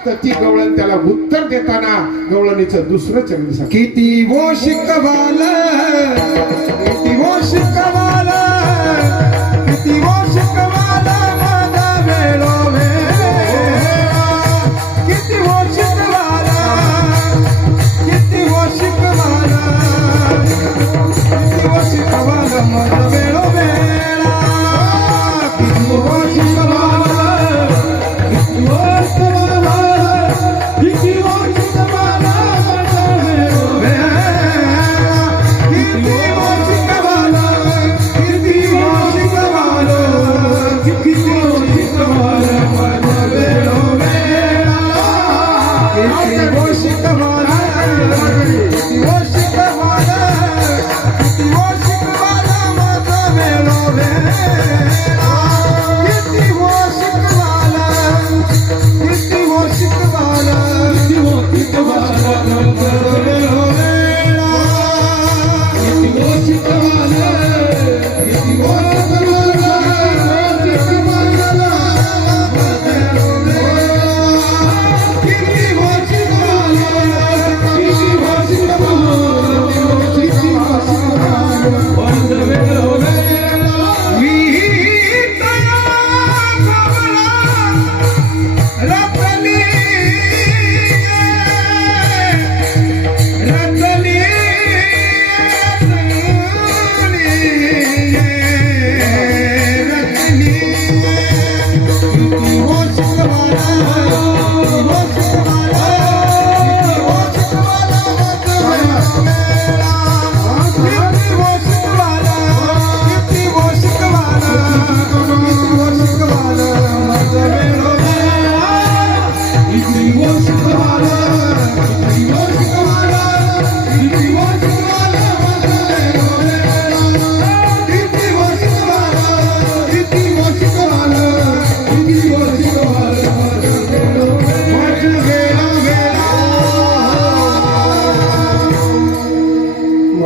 तर ती गवळण त्याला उत्तर देताना गवळणीचं दुसरं चरण सांगते. किती वो शिकवाल, किती वो शिकवाल, किती वो शिकवाल माझा वेळोवेळा. किती वो शिकवाल, किती वो शिकवाल, किती वो शिकवाल माझा वेळोवेळा. किती वो शिकवाल, किती वो शिकवाल, किती वो शिकवाल माझा वेळोवेळा. किती वो शिकवाल,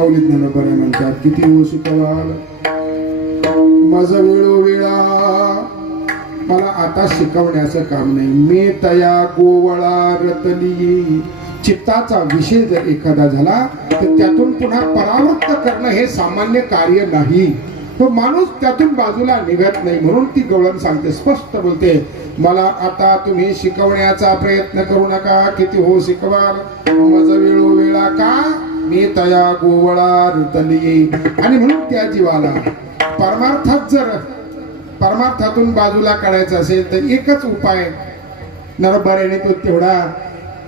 माऊली ज्ञानोबा म्हणतात किती हो शिकवाल माझ वेळोवेळा मला आता शिकवण्याचं काम नाही मी तया गोवळा रतली चित्ताचा विषय जर एखादा झाला तर त्यातून पुन्हा परावृत्त करणं हे सामान्य कार्य नाही तो माणूस त्यातून बाजूला निघत नाही म्हणून ती गवळण सांगते स्पष्ट बोलते मला आता तुम्ही शिकवण्याचा प्रयत्न करू नका किती हो शिकवाल माझ वेळोवेळा का मी तया गोवळा रुतली आणि म्हणून त्या जीवाला परमार्थातून बाजूला काढायचं असेल तर एकच उपाय नरबऱ्याने तो तेवढा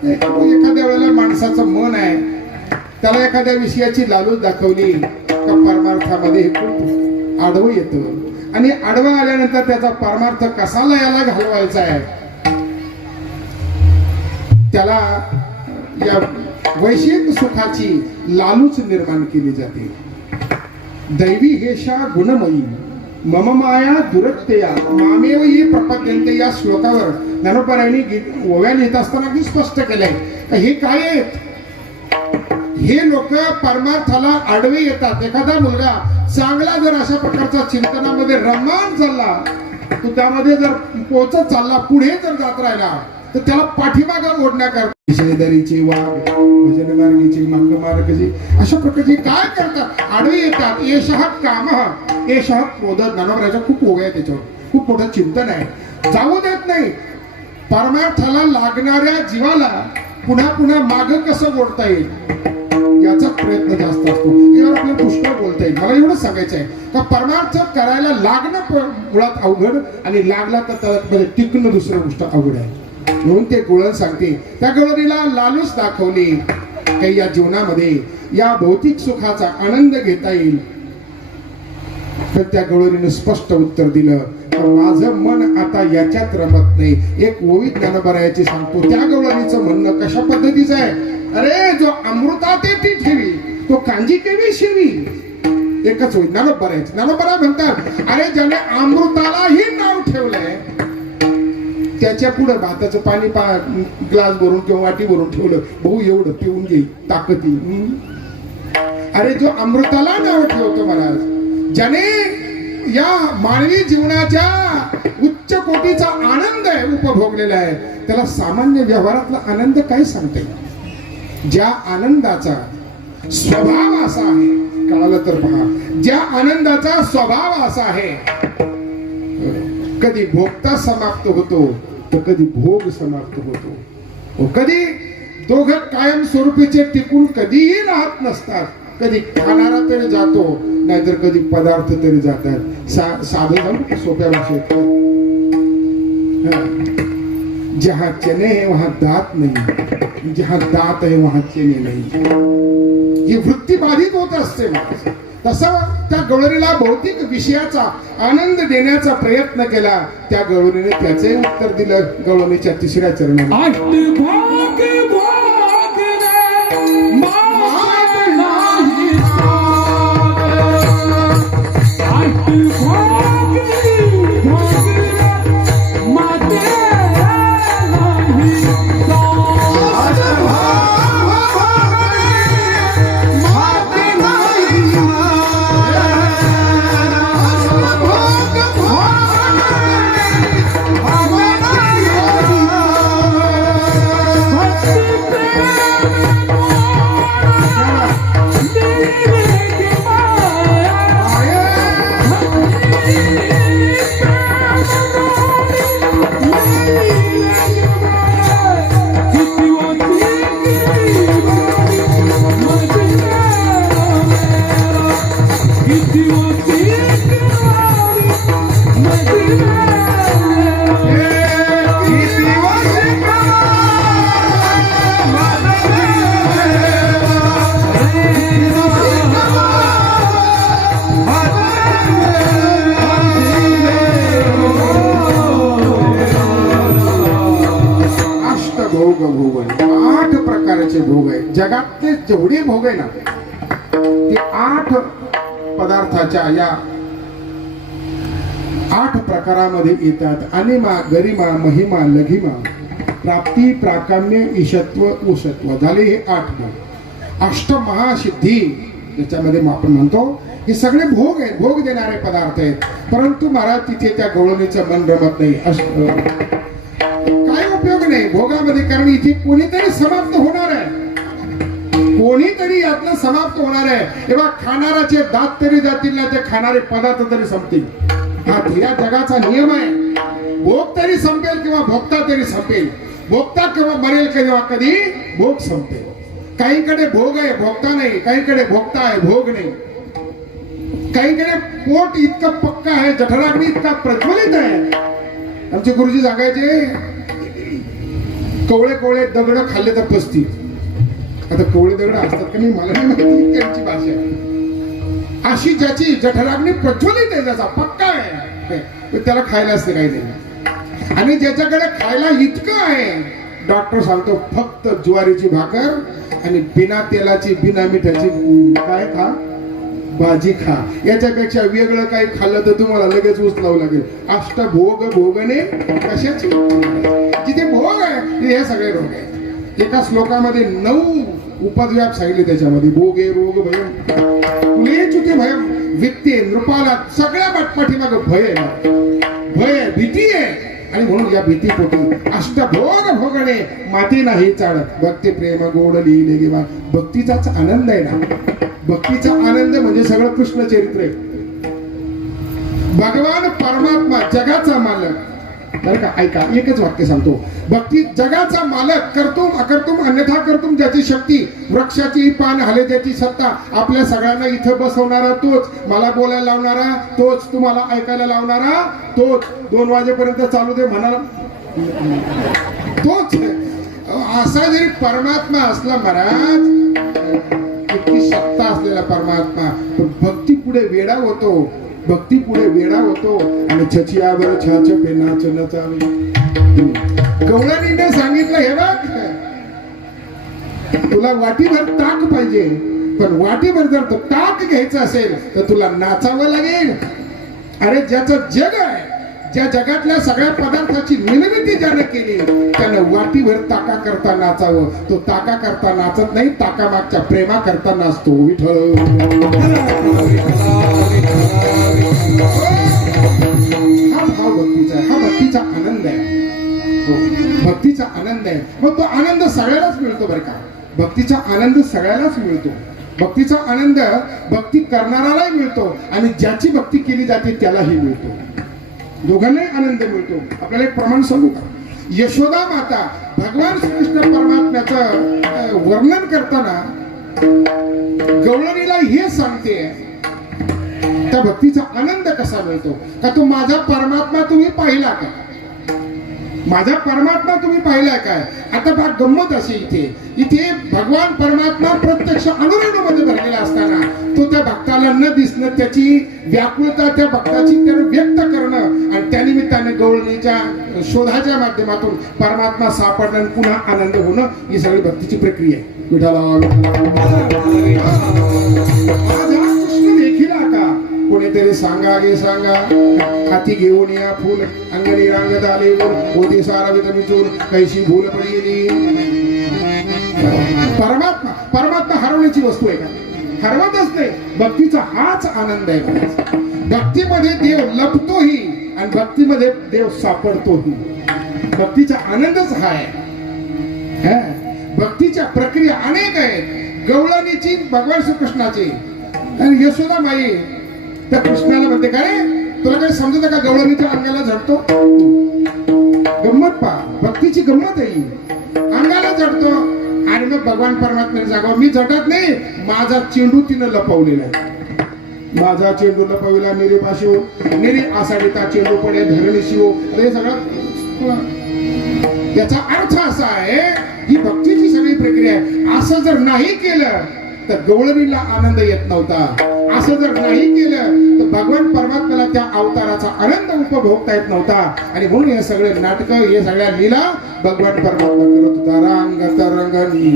एखाद्या वेळेला माणसाचं मन आहे त्याला एखाद्या विषयाची लालूच दाखवली का परमार्थामध्ये खूप आडवं येतं आणि आडवं आल्यानंतर त्याचा परमार्थ कसा लयाला घालवायचा आहे त्याला या वैश्विक सुखाची लालूच निर्माण केली जाते दैवी हेषा गुणमयी मम माया दुरक्तया मामेव ही प्रपद्यन्ते या श्लोकावर ज्ञानोबरायांनी ओव्या लिहित असताना की स्पष्ट केलंय हे काय आहेत हे लोक परमार्थाला आडवे येतात एखादा मुलगा चांगला जर अशा प्रकारचा चिंतनामध्ये रममान चालला तो त्यामध्ये जर पोचत चालला पुढे जर जात राहिला तर त्याला पाठीमागा ओढण्याकरता विषयदारीचे वाघ भजन मार्गीचे मांग मार्गचे अशा प्रकारचे काय करतात आडवे येतात एषः कामः एषः क्रोध ज्ञानोबराच्या खूप ओव्या आहे त्याच्यावर खूप मोठं चिंतन आहे जाऊ देत नाही परमार्थाला लागणाऱ्या जीवाला पुन्हा पुन्हा माग कसं ओढता येईल याचा प्रयत्न जास्त असतो यावर आपल्याला पुष्कळ बोलता येईल मला एवढं सांगायचं आहे का परमार्थ करायला लागणं मुळात अवघड आणि लागला तर त्यामध्ये टिकणं दुसरं गोष्ट अवघड आहे म्हणून ते गोळण सांगते त्या गवळणीला लालूच दाखवली काही या जीवनामध्ये या भौतिक सुखाचा आनंद घेता येईल तर त्या गवळणीने स्पष्ट उत्तर दिलं माझं मन आता याच्यात रमत नाही एक ओवी ज्ञानोबरायाची सांगतो त्या गवळणीचं म्हणणं कशा पद्धतीचं आहे अरे जो अमृतात ती ठेवी तो कांजी केवी शिवी एकच होईल ज्ञानोबराय म्हणतात अरे ज्याने अमृतालाही नाव ठेवलंय त्याच्या पुढे भाताचं पाणी ग्लास भरून किंवा वाटी भरून ठेवलं भाऊ एवढं पिऊन घे ताकदी अरे जो अमृताला नाव ठेवतो महाराज ज्याने या मानवी जीवनाच्या उच्च कोटीचा आनंद आहे उपभोगलेला आहे त्याला सामान्य व्यवहारातला आनंद काय सांगते ज्या आनंदाचा स्वभाव असा आहे कळालं तर पहा ज्या आनंदाचा स्वभाव असा आहे कधी भोगता समाप्त होतो तर कधी भोग समाप्त होतो कधी दोघं कायम स्वरूपीचे टिकून कधीही राहत नसतात कधी खाणारा तरी जातो नाहीतर कधी पदार्थ तरी जातात साधे जाऊन सोप्या भाषेत जहां चने है वहां दात नहीं जहां दात है वहां चने नहीं ही वृत्ती बाधित होत असते तसं त्या गवळणीला भौतिक विषयाचा आनंद देण्याचा प्रयत्न केला त्या गवळणीने त्याचे उत्तर दिलं गवळणीच्या तिसऱ्या चरणात आठ प्रकारचे भोग आहेत जगातले जेवढे भोग आहे ना ते 8 पदार्थाच्या या 8 प्रकारामध्ये येतात अनिमा गरिमा महिमा लघिमा प्राप्ती प्राकाम्य ईशत्व उशत्व झाले हे 8 भोग अष्टमहासिद्धी ज्याच्यामध्ये आपण म्हणतो हे सगळे भोग आहेत, भोग देणारे पदार्थ आहेत. परंतु महाराज तिथे त्या गवळणीचं मन रमत नाही. काय उपयोग नाही भोगामध्ये, कारण इथे कोणीतरी समाप्त होणार आहे, कोणीतरी यातनं समाप्त होणार आहे. तेव्हा खाणाराचे दात तरी जातील ना, ते खाणारे पदार्थ तरी संपतील. हा या जगाचा नियम आहे. भोग तरी संपेल किंवा भोगता तरी संपेल. भोगता किंवा मरेल किंवा कधी भोग संपेल. काहीकडे भोग आहे भोगता नाही, काहीकडे भोगता आहे भोग नाही. काहीकडे पोट इतकं पक्का आहे, जठराग्नी इतका प्रज्वलित आहे. आमचे गुरुजी सांगायचे कवळे कवळे दगड खाल्ले तर पसतील. आता कवळे दगड असतात का नाही मला नाही माहिती, त्यांची भाषा आहे. अशी ज्याची जठराग्नी प्रज्वलित आहे, ज्याचा पक्का आहे, त्याला खायला असते काही नाही. आणि ज्याच्याकडे खायला इतकं आहे, डॉक्टर सांगतो फक्त ज्वारीची भाकर आणि बिना तेलाची बिना मिठाची काय खा, भाजी खा. याच्यापेक्षा वेगळं काही खाल्लं तर तुम्हाला लगेच उचलावं लागेल. अष्टभोग भोगणे कशाची, जिथे भोग आहे तिथे हे सगळे रोग आहेत. एका श्लोकामध्ये 9 उपद्व्याप सांगितले. त्याच्यामध्ये भोगे रोग भयम कुलेचुके भयम वित्ते नृपाला, सगळ्या पाठीमाग भय आहे, भय आहे, भीती आहे. आणि म्हणून या भीतीपोटी अष्टभोग भोगणे माती नाही चालत. भक्ती प्रेम गोड लिहिले गेवा. भक्तीचाच आनंद आहे ना. भक्तीचा आनंद म्हणजे सगळं कृष्ण चरित्र आहे. भगवान परमात्मा जगाचा मालक, बरं का, ऐका एकच वाक्य सांगतो. भक्ती जगाचा मालक, कर्तुम अकर्तुम अन्यथा कर्तुम ज्याची शक्ती, वृक्षाची पान हले ज्याची सत्ता, आपल्या सगळ्यांना इथं बसवणारा तोच, मला बोलायला लावणारा तोच, तुम्हाला ऐकायला लावणारा तोच, 2 वाजेपर्यंत चालू दे म्हणाला तोच. असा जरी परमात्मा असला महाराज, इतकी सत्ता असलेला परमात्मा, भक्ती पुढे वेडा होतो, भक्ती पुढे वेडा होतो. आणि छचियावर छाछ पेनाच नचावे. गवळणीने सांगितलं हे बघ, तुला वाटीभर ताक पाहिजे, पण वाटीभर जर तो ताक घ्यायचा असेल तर तुला नाचावं लागेल. अरे ज्याचं जग आहे, ज्या जगातल्या सगळ्या पदार्थाची निर्मिती ज्याने केली, त्यानं वाटीभर ताका करता नाचावं. तो ताका करता नाचत नाही, ताका मागच्या प्रेमा करता नाचतो. विठ्ठल हा भाव भक्तीचा आहे, हा भक्तीचा आनंद आहे. भक्तीचा आनंद आहे. मग तो आनंद सगळ्यालाच मिळतो बरं का. भक्तीचा आनंद सगळ्यालाच मिळतो. भक्तीचा आनंद भक्ती करणारालाही मिळतो आणि ज्याची भक्ती केली जाते त्यालाही मिळतो. दोघांनाही आनंद मिळतो. आपल्याला एक प्रमाण सांगू का. यशोदा माता भगवान श्रीकृष्ण परमात्म्याचं वर्णन करताना गवळणीला हे सांगते, त्या भक्तीचा आनंद कसा मिळतो. का तो माझा परमात्मा तुम्ही पाहिला का, माझा परमात्मा तुम्ही पाहिलाय काय. आता बघ गंमत अशी, इथे भगवान परमात्मा प्रत्यक्ष अनुरागामध्ये भरलेला असताना तो त्या भक्ताला न दिसणं, त्याची व्याकुळता त्या भक्ताची त्यानं व्यक्त करणं आणि त्यानिमित्ताने गवळणीच्या शोधाच्या माध्यमातून परमात्मा सापडणं आणि पुन्हा आनंद होणं, ही सगळी भक्तीची प्रक्रिया आहे. कृष्ण देखील का कोणीतरी सांगा गे सांगा, हाती घेऊन या फुल अंगणी रांगत आले होती सारावित मिचून कैशी भूल पडली. परमात्मा हरवण्याची वस्तू आहे का, हरवतच नाही. भक्तीचा हाच आनंद आहे. भक्तीमध्ये देव लपतोही आणि भक्तीमध्ये देव सापडतोही. भक्तीचा आनंदच हा आहे. भक्तीच्या प्रक्रिया अनेक आहेत. गवळणीची भगवान श्रीकृष्णाची आणि यशोदा माई त्या कृष्णाला म्हणते, काय तुला काही समजत का गवळणीच्या अंगाला झडतो. गंमत पहा, भक्तीची गंमत आहे. अंगाला झडतो आणि मग भगवान परमात्म्याने जागा, मी झटत नाही, माझा चेंडू तिनं लपवलेला आहे. माझा चेंडू लपविला निरे पाशिव, निरे आसाडीता चेंडू पडे धरणी शिव. हे सगळं याचा अर्थ असा आहे, ही भक्तीची सगळी प्रक्रिया आहे. असं जर नाही केलं तर गवळणीला आनंद येत नव्हता. असं जर नाही केलं तर भगवान परमात्म्याला त्या अवताराचा आनंद उपभोगता येत नव्हता. आणि म्हणून हे सगळे नाटक, हे सगळ्या लीला भगवान परमात्मा करत होता. रांग तरंगणी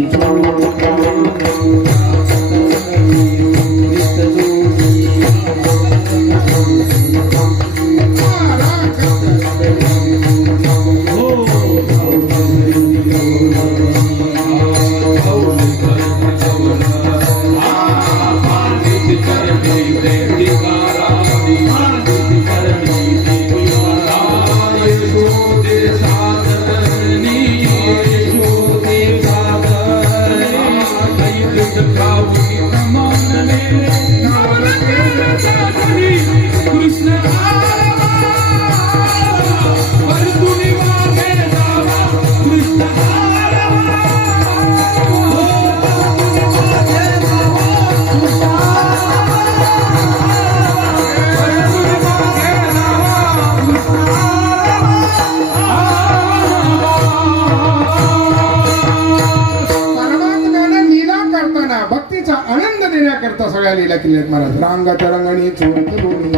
भक्तीचा आनंद देण्याकरता सगळ्या लीला केल्यात महाराज. रांगाच्या रंगाने चोरत लोणी,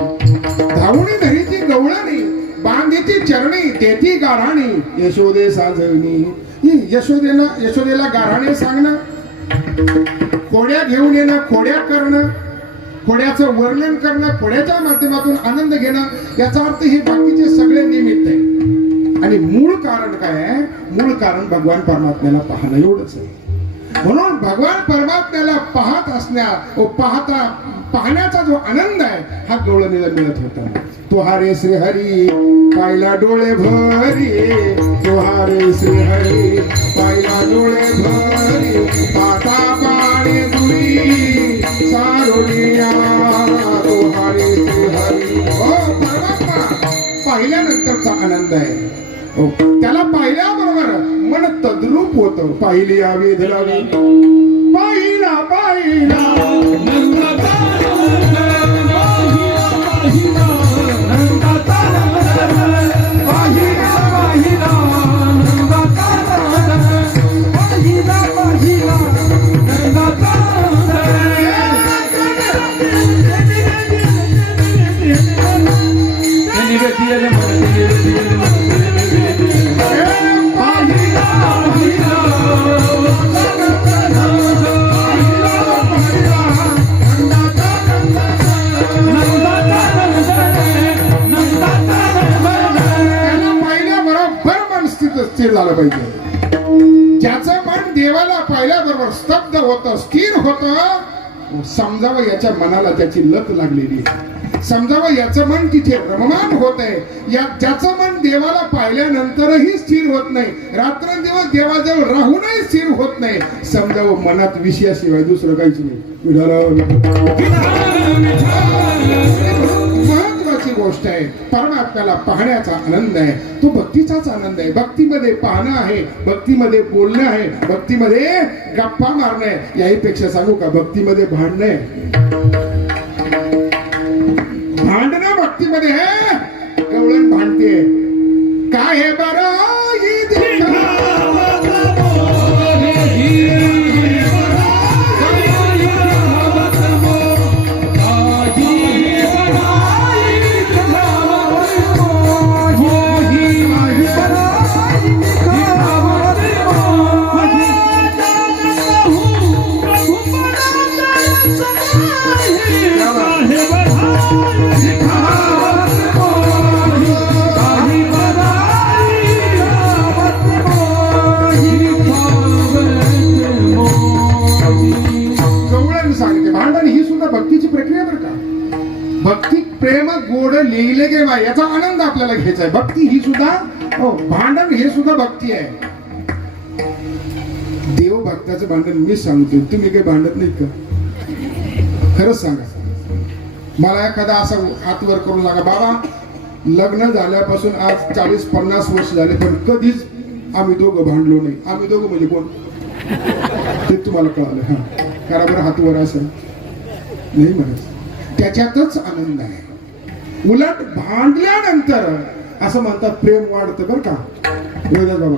धावणी धरीची गवळणी, बांधीची चरणी, तेथी गाराणी, यशोदे साजणी. ही यशोदेला गाराणे सांगणं, खोड्या घेऊन येणं, खोड्या करणं, खोड्याचं वर्णन करणं, खोड्याच्या माध्यमातून आनंद घेणं, याचा अर्थ हे बाकीचे सगळे निमित्त आहे. आणि मूळ कारण काय आहे? मूळ कारण भगवान परमात्म्याला पाहणं एवढंच आहे. म्हणून भगवान परमात्म्याला पाहत असण्या पाहण्याचा जो आनंद आहे हा गवळणीला मिळत होता. तुहारे श्री हरी पाहिला डोळे भरी, तुहारे श्री हरी पाहिला डोळे भरी, पाता पाणी दुई सारोनिया, तुहारे श्री हरी. हो परमात्मा पाहिल्यानंतरचा आनंद आहे. हो, त्याला पाहिल्याबरोबर मन तद्रूप होतं. पाहिली वेध लावी, पाहिला पाहिला स्थिर झालं पाहिजे. ज्याचं मन देवाला पाहिल्याबरोबर स्तब्ध होतं, स्थिर होतं, समजावं याच्या मनाला त्याची लत लागलेली आहे. समजावं याचं मन तिथे रममान होत आहे. ज्याचं मन देवाला पाहिल्यानंतरही स्थिर होत नाही, रात्रंदिवस देवाजवळ राहूनही स्थिर होत नाही, समजावं मनात विषयाशिवाय दुसरं काहीच नाही. महत्वाची गोष्ट आहे. परमात्म्याला पाहण्याचा आनंद आहे, तो भक्तीचाच आनंद आहे. भक्तीमध्ये पाहणं आहे, भक्तीमध्ये बोलणं आहे, भक्तीमध्ये गप्पा मारणं आहे. याहीपेक्षा सांगू का, भक्तीमध्ये भांडणं आहे. भांडणं भक्तीमध्ये आहे. गवळण भांडते काय हे बरं भक्ती प्रेम गोड लिहिले गे बाय, याचा आनंद आपल्याला घ्यायचा आहे. भक्ती ही सुद्धा, हो, भांडण हे सुद्धा भक्ती आहे. देव भक्ताचं भांडण मी सांगतो, तुम्ही काही भांडत नाहीत का? खरंच सांगा. मला एखादा असा हात वर करून सांगा, बाबा लग्न झाल्यापासून आज 40-50 वर्ष झाले, पण कधीच आम्ही दोघं भांडलो नाही. आम्ही दोघं म्हणजे कोण ते तुम्हाला कळालं? हा, करा बरं हात वर. असं नाही म्हणत. त्याच्यातच आनंद आहे. उलट भांडल्यानंतर असं म्हणतात प्रेम वाढतं बरं का. बाबा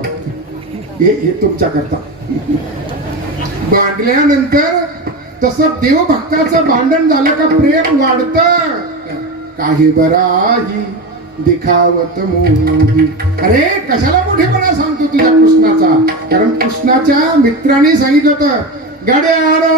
हे तुमच्या करता. भांडल्यानंतर तसं देवभक्ताचं भांडण झालं का प्रेम वाढतं. काही बराही दिखावत मोही. अरे कशाला मोठेपणा सांगतो तुझ्या कृष्णाचा? कारण कृष्णाच्या मित्रांनी सांगितलं होतं, गड्यानो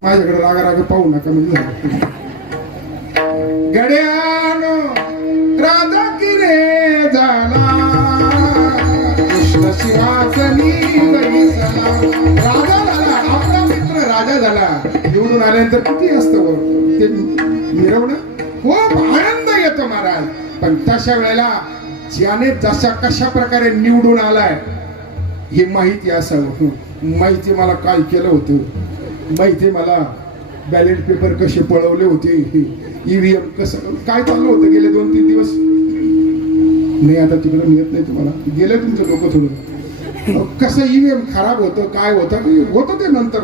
माझ्याकडे राग पाहू नका. म्हणजे गड्यानो राजा की रे झाला, कृष्ण सिंहासनी बैसला. राजा झाला, आपला मित्र राजा झाला. निवडून आल्यानंतर किती असतं ते मिरवणं, खूप आनंद येतो महाराज. पण तशा वेळेला ज्याने जशा कशा प्रकारे निवडून आलाय हे माहिती असावं. माहिती मला काय केलं होतं, माहिती मला बॅलेट पेपर कसे पळवले होते, ईव्हीएम कसं काय चाललं होतं गेले 2-3 दिवस. नाही आता तिकडे मिळत नाही तुम्हाला, गेले तुमचं डोकं थोडं. कसं ईव्हीएम खराब होतं, काय होतं ते नंतर.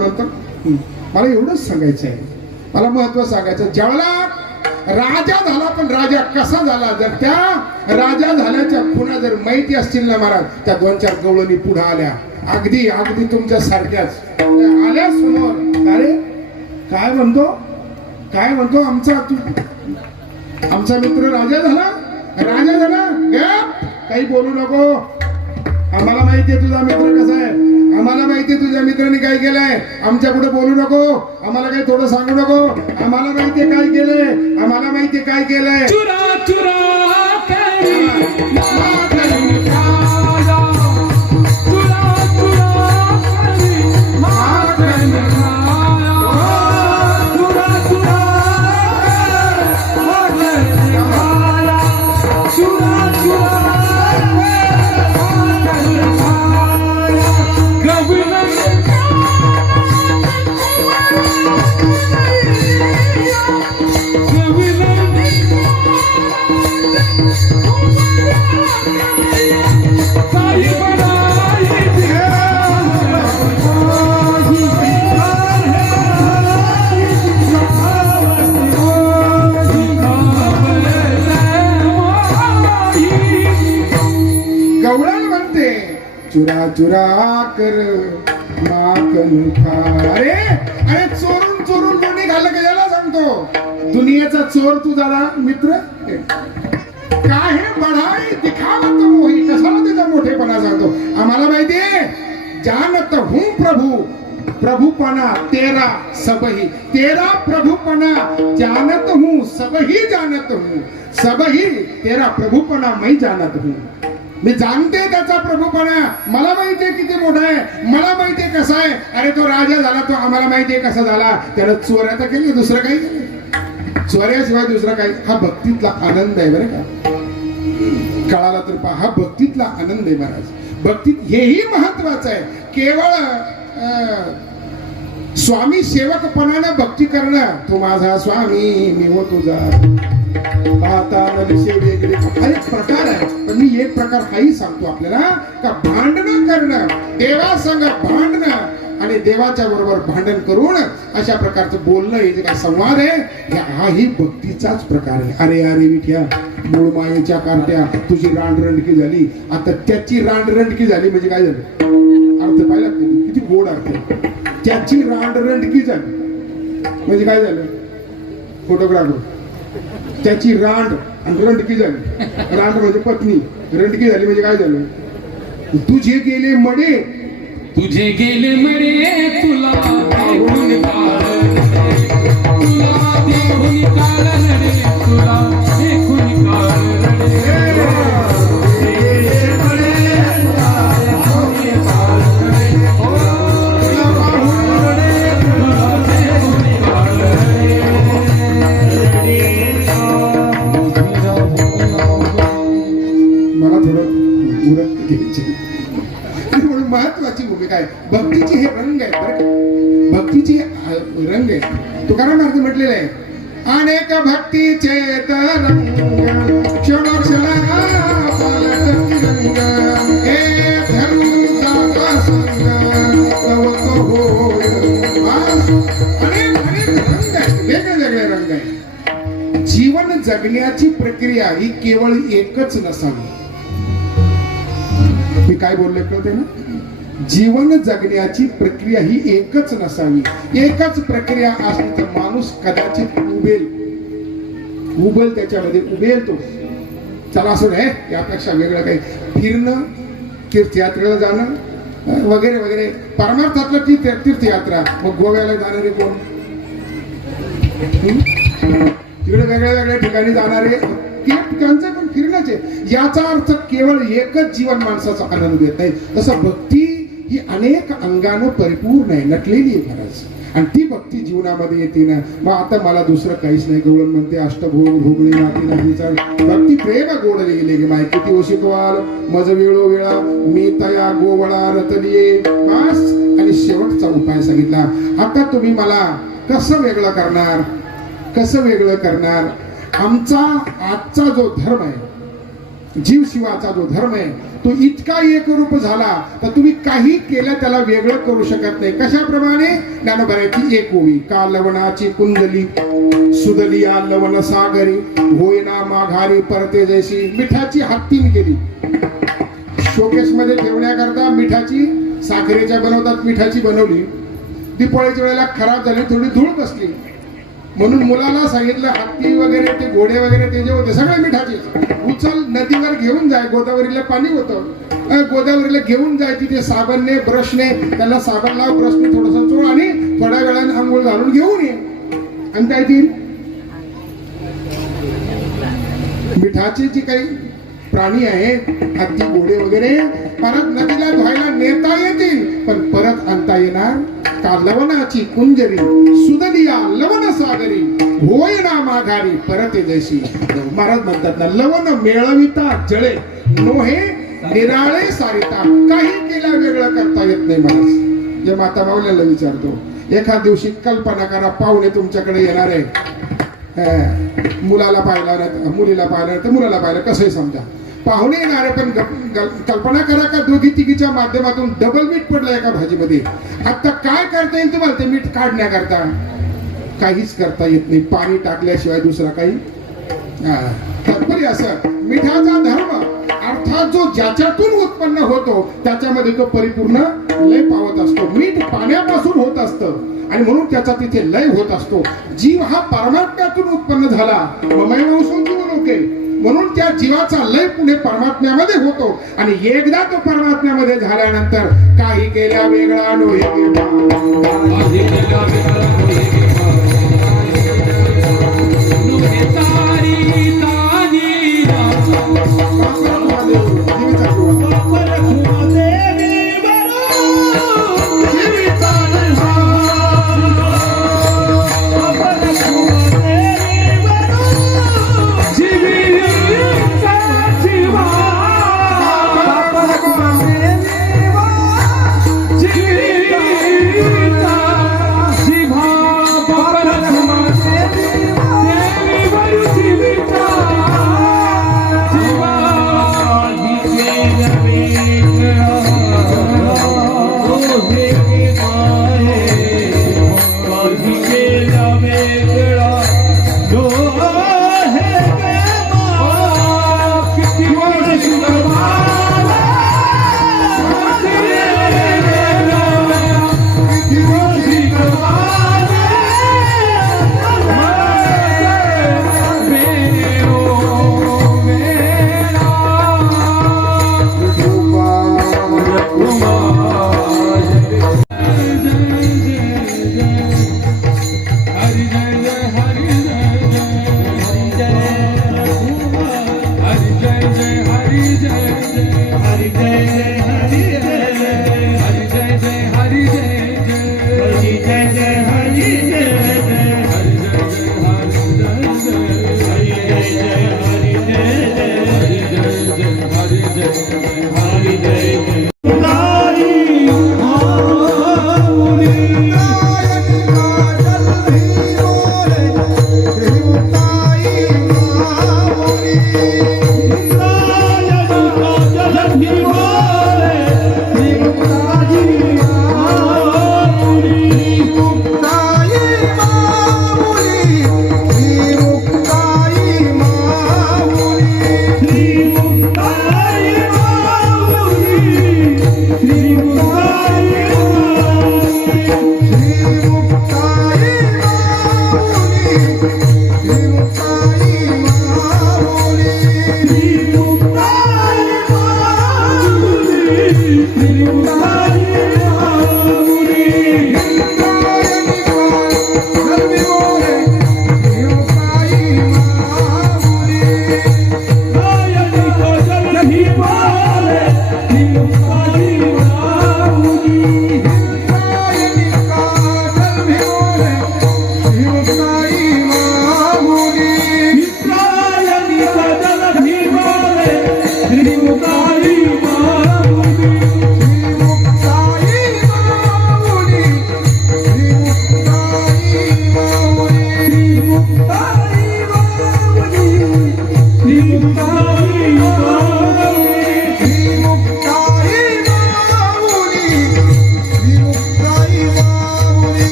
मला एवढंच सांगायचं आहे, मला महत्व सांगायचं. ज्यावेळेला राजा झाला, पण राजा कसा झाला, जर त्या राजा झाल्याच्या खुणा जर माहिती असतील ना महाराज, त्या 2-4 गवळणी पुढे आल्या, अगदी तुमच्या सारख्याच आल्या समोर. अरे काय म्हणतो आमचा मित्र राजा झाला. काही बोलू नको, आम्हाला माहितीये तुझा मित्र कसा आहे, आम्हाला माहितीये तुझ्या मित्राने काय केलंय. आमच्या पुढे बोलू नको, आम्हाला काही थोडं सांगू नको. आम्हाला माहितीये काय केलंय, आम्हाला माहितीये काय केलंय. चुरा चुरा चुरा चुरा कर माखन खा. अरे चोरून कोणी घाल का याला सांगतो. दुनियेचा चोर तू झाला मित्र. काय हे बढाई दिखावा तो मोही, कशाला त्याचा मोठेपणा सांगतो. आम्हाला माहितीये जानत हूं प्रभुपना तेरा सबही, तेरा प्रभुपना जानत हूं सबही जानत हूं, सबही तेरा प्रभुपना मैं जानत हूं. मी जाणते त्याचा प्रभुपणा, मला माहितीये किती मोठा आहे, मला माहितीये कसा आहे. अरे तो राजा झाला, तो आम्हाला माहितीये कसा झाला. त्याला चोऱ्या तर केली, दुसरं काही केलं, चोऱ्याशिवाय दुसरं काही. हा भक्तीतला आनंद आहे बरं का. कळाला तर पहा, हा भक्तीतला आनंद आहे महाराज. भक्तीत हेही महत्वाचं आहे. केवळ स्वामी सेवकपणानं भक्ती करणं, तो माझा स्वामी मी हो तुझा, आता वेगळे अनेक प्रकार आहे. पण मी एक प्रकार काही सांगतो आपल्याला, का भांडणं करणं, देवासंग भांडणं आणि देवाच्या बरोबर भांडण करून अशा प्रकारचं बोलणं, हे जे काही संवाद आहे, हाही भक्तीचाच प्रकार आहे. अरे विठ्या, मूळ मायेच्या कारट्या, तुझी रांडरंडकी झाली, आता त्याची रांडरंडकी झाली म्हणजे काय झालं. अर्थ पाहिला किती गोड अर्थ. त्याची रांडरंडकी झाली म्हणजे काय झालं. फोटोग्राफर, त्याची रांड आणि रंडकी झाली. रांड म्हणजे पत्नी, रंडकी झाली म्हणजे काय झालं. तुझे गेले मडे तुला देखून काढ, तुला देखून काढ रे, तुला देखून काढ महत्वाची भूमिका आहे. भक्तीची हे रंग आहे बरं का. भक्तीची रंग आहे. तुकाराम महाराज म्हटलेलं आहे, अनेक भक्तीचे रंग क्षणोक्षणा पालटती रंग, हे धर्माचा संग तव होय वास. अनेक रंग आहेत, वेगळे रंग आहेत. जीवन जगण्याची प्रक्रिया ही केवळ एकच नसावी. मी काय बोलले कळते ना. जीवन जगण्याची प्रक्रिया ही एकच नसावी. एकच प्रक्रिया असली तर माणूस कदाचित उबेल त्याच्यामध्ये उबेल तो. चला असं आहे, यापेक्षा वेगळं काही फिरणं, तीर्थयात्रेला जाणं वगैरे वगैरे. परमार्थातलं ती तीर्थयात्रा. मग गोव्याला जाणारे कोण, तिकडे वेगळ्या ठिकाणी जाणारे, त्यांचं पण फिरणंच आहे. याचा अर्थ केवळ एकच जीवन माणसाचा आनंद देत नाही. तसं भक्ती ही अनेक अंगानं परिपूर्ण आहे, नटलेली आहे महाराज. आणि ती भक्ती जीवनामध्ये येते ना, मग आता मला दुसरं काहीच नाही. गवळण म्हणते अष्टभोग भोगणी नाती नातीचा भक्ती प्रेम गोड गेले गे माय किती ओशिकवाल मज वेळो वेळा मी तया गोवळा रतलिये बस. आणि शेवटचा उपाय सांगितला. आता तुम्ही मला कसं वेगळं करणार, कसं वेगळं करणार. आमचा आजचा जो धर्म आहे, जीव शिवाचा जो धर्म आहे, तो इतका एकरूप झाला तर तुम्ही काही केलं त्याला वेगळं करू शकत नाही. कशाप्रमाणे ज्ञानोबराची एक ओवी. का लवणाची कुंडली सुदलिया लवण सागरी होईना माघारी परते जैसी. मिठाची हत्तीन केली शोकेस मध्ये ठेवण्याकरता. मिठाची साखरेच्या बनवतात, मिठाची बनवली. दिपाळीच्या वेळेला खराब झाली, थोडी धूळ बसली, म्हणून मुलाला सांगितलं हत्ती वगैरे ते घोडे वगैरे ते जे होते सगळे मिठाचे उचल नदीवर घेऊन जाय. गोदावरीला पाणी होतं, गोदावरीला घेऊन जाय. तिथे साबणने ब्रशने त्याला साबण लाव, ब्रशने थोडस चोळ आणि थोड्या वेळाने आंघोळ घालून घेऊन ये. आणि काय ती मिठाचे जी काही प्राणी आहेत हत्ती घोडे वगैरे परत नदीला धुवायला नेता येतील पण परत आणता येणार का. लवणाची कुंजरी सुदलिया लवण सागरी होय ना माघारी परत जैशी. महाराज म्हणतात ना, लवण मेळविता जळे नोहे निराळे सारिता. काही केला वेगळं करता येत नाही. महाराज जे माता माऊलीला विचारतो, एखाद दिवशी कल्पना करा पाहुणे तुमच्याकडे येणार आहे. मुलाला पाहिला नाही, मुलीला पाहिलं तर मुलाला पाहिलं, कसंही समजा पाहुणे येणारे. पण कल्पना करा का दोघी तिघीच्या माध्यमातून डबल मीठ पडलं एका भाजीमध्ये. आता काय करता येईल तुम्हाला ते मीठ काढण्याकरता? काहीच करता येत नाही, पाणी टाकल्याशिवाय दुसरा काही. तात्पर्य असं, मिठाचा धर्म अर्थात जो ज्याच्यातून उत्पन्न होतो त्याच्यामध्ये तो परिपूर्ण लय पावत असतो. मीठ पाण्यापासून होत असतं आणि म्हणून त्याचा तिथे लय होत असतो. जीव हा परमात्म्यातून उत्पन्न झाला, ममैवंशो जीव लोके, म्हणून त्या जीवाचा लय पुढे परमात्म्यामध्ये होतो. आणि एकदा तो परमात्म्यामध्ये झाल्यानंतर काही केल्या वेगळा नोहे. Hare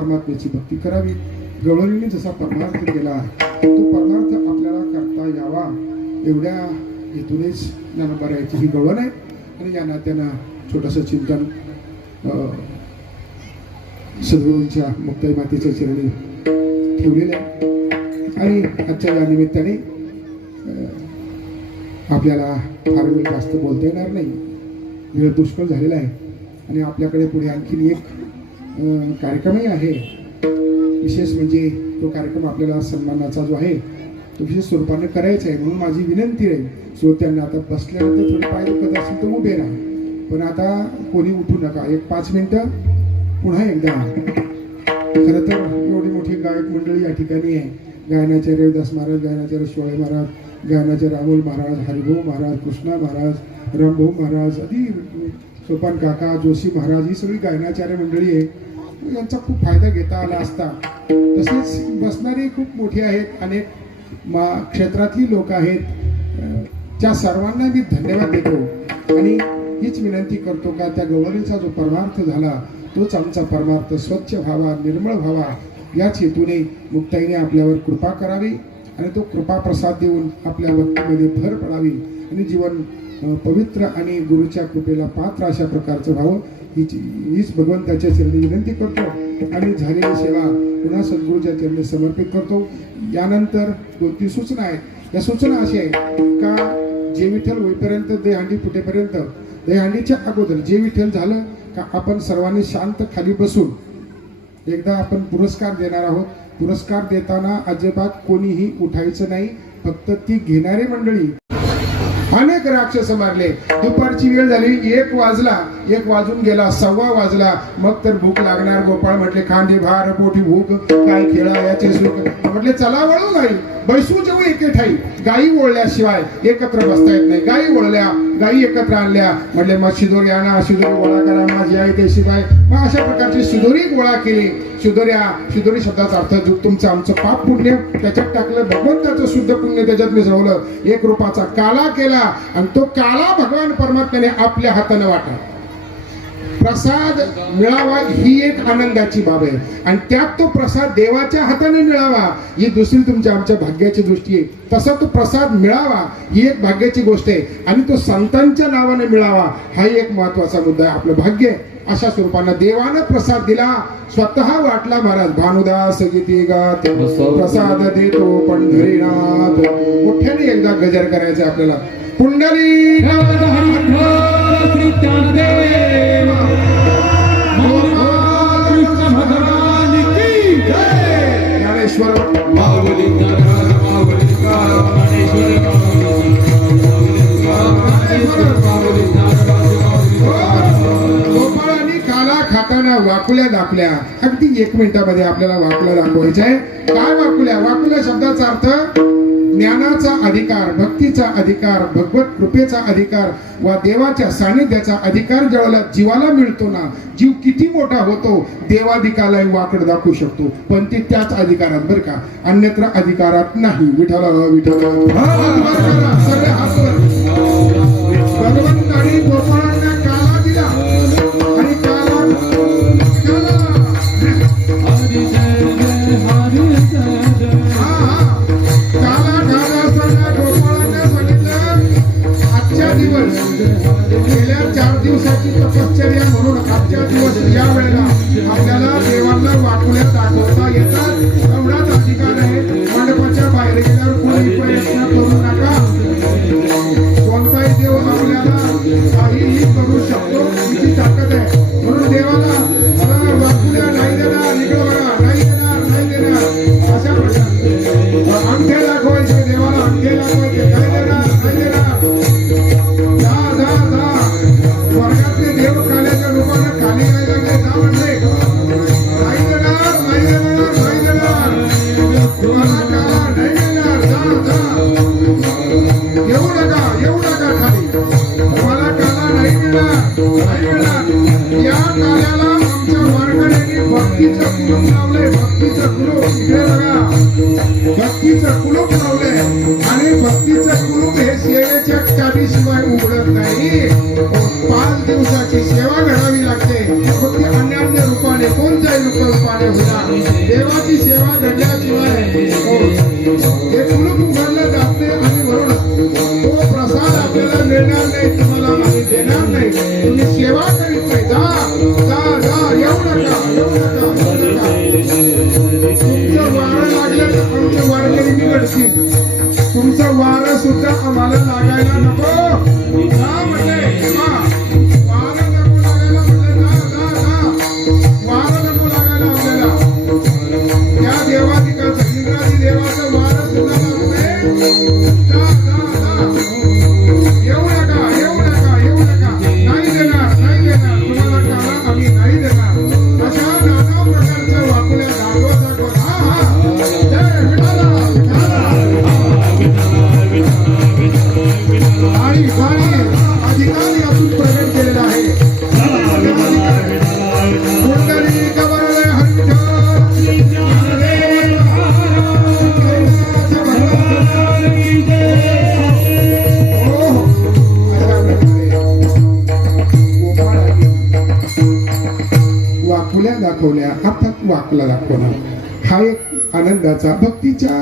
परमात्म्याची भक्ती करावी. गवळणीने जसा परमार्थ केला तो परमार्थ आपल्याला करता यावा एवढ्या हेतूनेच ज्ञानोबारायाची ही गवळण आहे. आणि या नात्यानं छोटंसं चिंतन सद्गुरूंच्या मुक्ताई मातेच्या चरणी ठेवलेलं आहे. आणि आजच्या या निमित्ताने आपल्याला फार वेळ जास्त बोलता येणार नाही, वेळ पुष्कळ झालेला आहे. आणि आपल्याकडे पुढे आणखीन एक कार्यक्रमही आहे. विशेष म्हणजे तो कार्यक्रम आपल्याला सन्मानाचा जो आहे तो विशेष स्वरूपाने करायचा आहे. म्हणून माझी विनंती आहे श्रोत्यांना, आता बसल्यानंतर थोडे पाय दुखत असेल तर उभे राहा, पण आता कोणी उठू नका. 1-5 मिनिटं पुन्हा एकदा. खरं तर एवढी मोठी गायक मंडळी या ठिकाणी आहे. गायनाचे रविदास महाराज, गायनाचे शिवाळे महाराज, गायनाचे राहुल महाराज, हरिभाऊ महाराज, कृष्णा महाराज, रामभाऊ महाराज, आदी सोपान काका, जोशी महाराज, ही सगळी गायनाचार्य मंडळी आहे. यांचा खूप फायदा घेता आला असता. तसेच बसणारी खूप मोठी आहेत, अनेक क्षेत्रातली लोक आहेत. त्या सर्वांना मी धन्यवाद देतो आणि हीच विनंती करतो का त्या गवळणीचा जो परमार्थ झाला तोच आमचा परमार्थ स्वच्छ व्हावा, निर्मळ व्हावा. याच हेतूने मुक्ताईने आपल्यावर कृपा करावी आणि तो कृपा प्रसाद देऊन आपल्या भक्तीमध्ये भर पडावी आणि जीवन पवित्र आणि गुरुच्या कृपेला पात्र अशा प्रकारचं व्हावं हीच भगवंताच्या चरणी विनंती करतो. आणि झालेली सेवा पुन्हा सद्गुरूच्या चरणी समर्पित करतो. यानंतर 2-3 सूचना आहेत. या सूचना अशी आहे का जे विठ्ठल होईपर्यंत देहांडी फुटेपर्यंत, देहांडीच्या अगोदर जे विठ्ठल झालं का आपण सर्वांनी शांत खाली बसून एकदा आपण पुरस्कार देणार आहोत. पुरस्कार देताना अजिबात कोणीही उठायचं नाही, फक्त ती घेणारी मंडळी. अनेक राक्षस मारले. दुपारची वेळ झाली, 1 वाजला, 1 वाजून गेला, 1:15 वाजला. मग तर भूक लागणार. गोपाळ म्हटले खांदे भार पोटी भूक काय खेळा याचे सुख. म्हटले चला वळू गाई बैसू जेव्हा एके ठाई. गायी ओळल्याशिवाय एकत्र बसता येत नाही. गायी ओळल्या, गायी एकत्र आणल्या. म्हटले मग शिदोरी आणा, शिदोरी गोळा करा, माझी आई ते शिवाय. मग अशा प्रकारची शिदोरी गोळा केली. शिदोरी शब्दाचा अर्थ तुमचं आमचं पाप पुण्य त्याच्यात टाकलं, भगवंताचं शुद्ध पुण्य त्याच्यात मिसळवलं. 1 रुपयाचा काला केला आणि तो काला भगवान परमात्म्याने आपल्या हाताने वाटा. प्रसाद मिळावा ही एक आनंदाची बाब आहे आणि त्यात तो प्रसाद देवाच्या हाताने मिळावा ही दुसरी तुमच्या आमच्या भाग्याची दृष्टी आहे. तसा तो प्रसाद मिळावा ही एक भाग्याची गोष्ट आहे आणि तो संतांच्या नावाने मिळावा हाही एक महत्वाचा मुद्दा आहे. आपलं भाग्य आहे. अशा स्वरूपानं देवानं प्रसाद दिला, स्वतः वाटला. महाराज भानुदास गीती गात प्रसाद देतो पंढरीनाथ. मोठ्याने एकदा गजर करायचं आपल्याला. कुंडली ज्ञानेश्वर गोपाळांनी काला खाताना वाकुल्या दाखल्या. अगदी 1 मिनिटामध्ये आपल्याला वाकुल्या दाखवायच्या आहे. काय वाकुल्या? वाकुल्या शब्दाचा अर्थ ज्ञानाचा अधिकार, भक्तीचा अधिकार, भगवत कृपेचा अधिकार व देवाच्या सानिध्याचा अधिकार ज्यावेळेला जीवाला मिळतो ना, जीव किती मोठा होतो. देवाधिकालाही वाकड दाखवू शकतो, पण ते त्याच अधिकारात बरं का, अन्यत्र अधिकारात नाही. विठ्ठल विठ्ठल सगळे हातवर. भगवंताने गोपाळांना काला दिला आणि काला गेल्या 4 दिवसाची तपश्चर्या म्हणून आजच्या दिवस या वेळेला आपल्याला देवांना वाकुल्या दाखवता येतात. एवढाच अधिकार आहे. मंडपाच्या बाहेर गेल्यावर कोणी प्रयत्न करू नका. कोणताही देव आपल्याला काहीही करू शकतो, तिची ताकद आहे. म्हणून देवाला वाकुल्या नाही देणार, इकडं बघा, नाही देणार, नाही देणार अशा प्रकारे अंगठे दाखवायचे. देवाला अंगठे दाखवायचे. काय देणार, नाही देणार. स्वर्गातले देव काल्याच्या रूपाने खाली काय लागले जा म्हणले. नाही देणार, नाही देणार, नाही देणार. तुम्हाला काला नाही देणार. येऊ नका खाली. तुम्हाला काला नाही देणार, नाही देणार. या काल्याला आमच्या वारकऱ्यांनी भक्तीचं कुलूप लावलंय. भक्तीचं कुलूप इकडे बघा. भक्तीचं कुलूप लावलंय आणि भक्तीचं कुलूप हे सेवेच्या चावीशिवाय उघडत नाही. 5 दिवसाची सेवा घडावी लागते. फक्त अन्य रूपाने रूपाने कोणत्याही रूपाने होता देवाची सेवा घडल्याशिवाय हे कुलूप उघडलं जात नाही आणि म्हणून तो प्रसाद आपल्याला मिळणार नाही, तुम्हाला आम्ही देणार नाही. तुम्ही सेवा करीत नाही. जा येऊ नका. तुमचं वारं लागलं तर आमचं वारकरी बिघडतील. तुमचं वारं सुद्धा आम्हाला लागायला नको. जा म्हटले वारं नको लागायला म्हटलं. जा वारं नको लागायला आपल्याला. त्या देवाधिकाचं इंद्राजी देवाचं वारं सुद्धा लागू नये. जा येऊ नका. नाही देणार तुम्हाला काला आम्ही नाही देणार. अशा नाना प्रकारच्या वाकुल्या दाखवत जय विठाला. आणि अधिकारी यातून प्रकट केलेला आहे. कोणतरी कबरले वाकुल्या दाखवल्या अर्थात वाकला दाखवणं हा एक आनंदाचा भक्तीच्या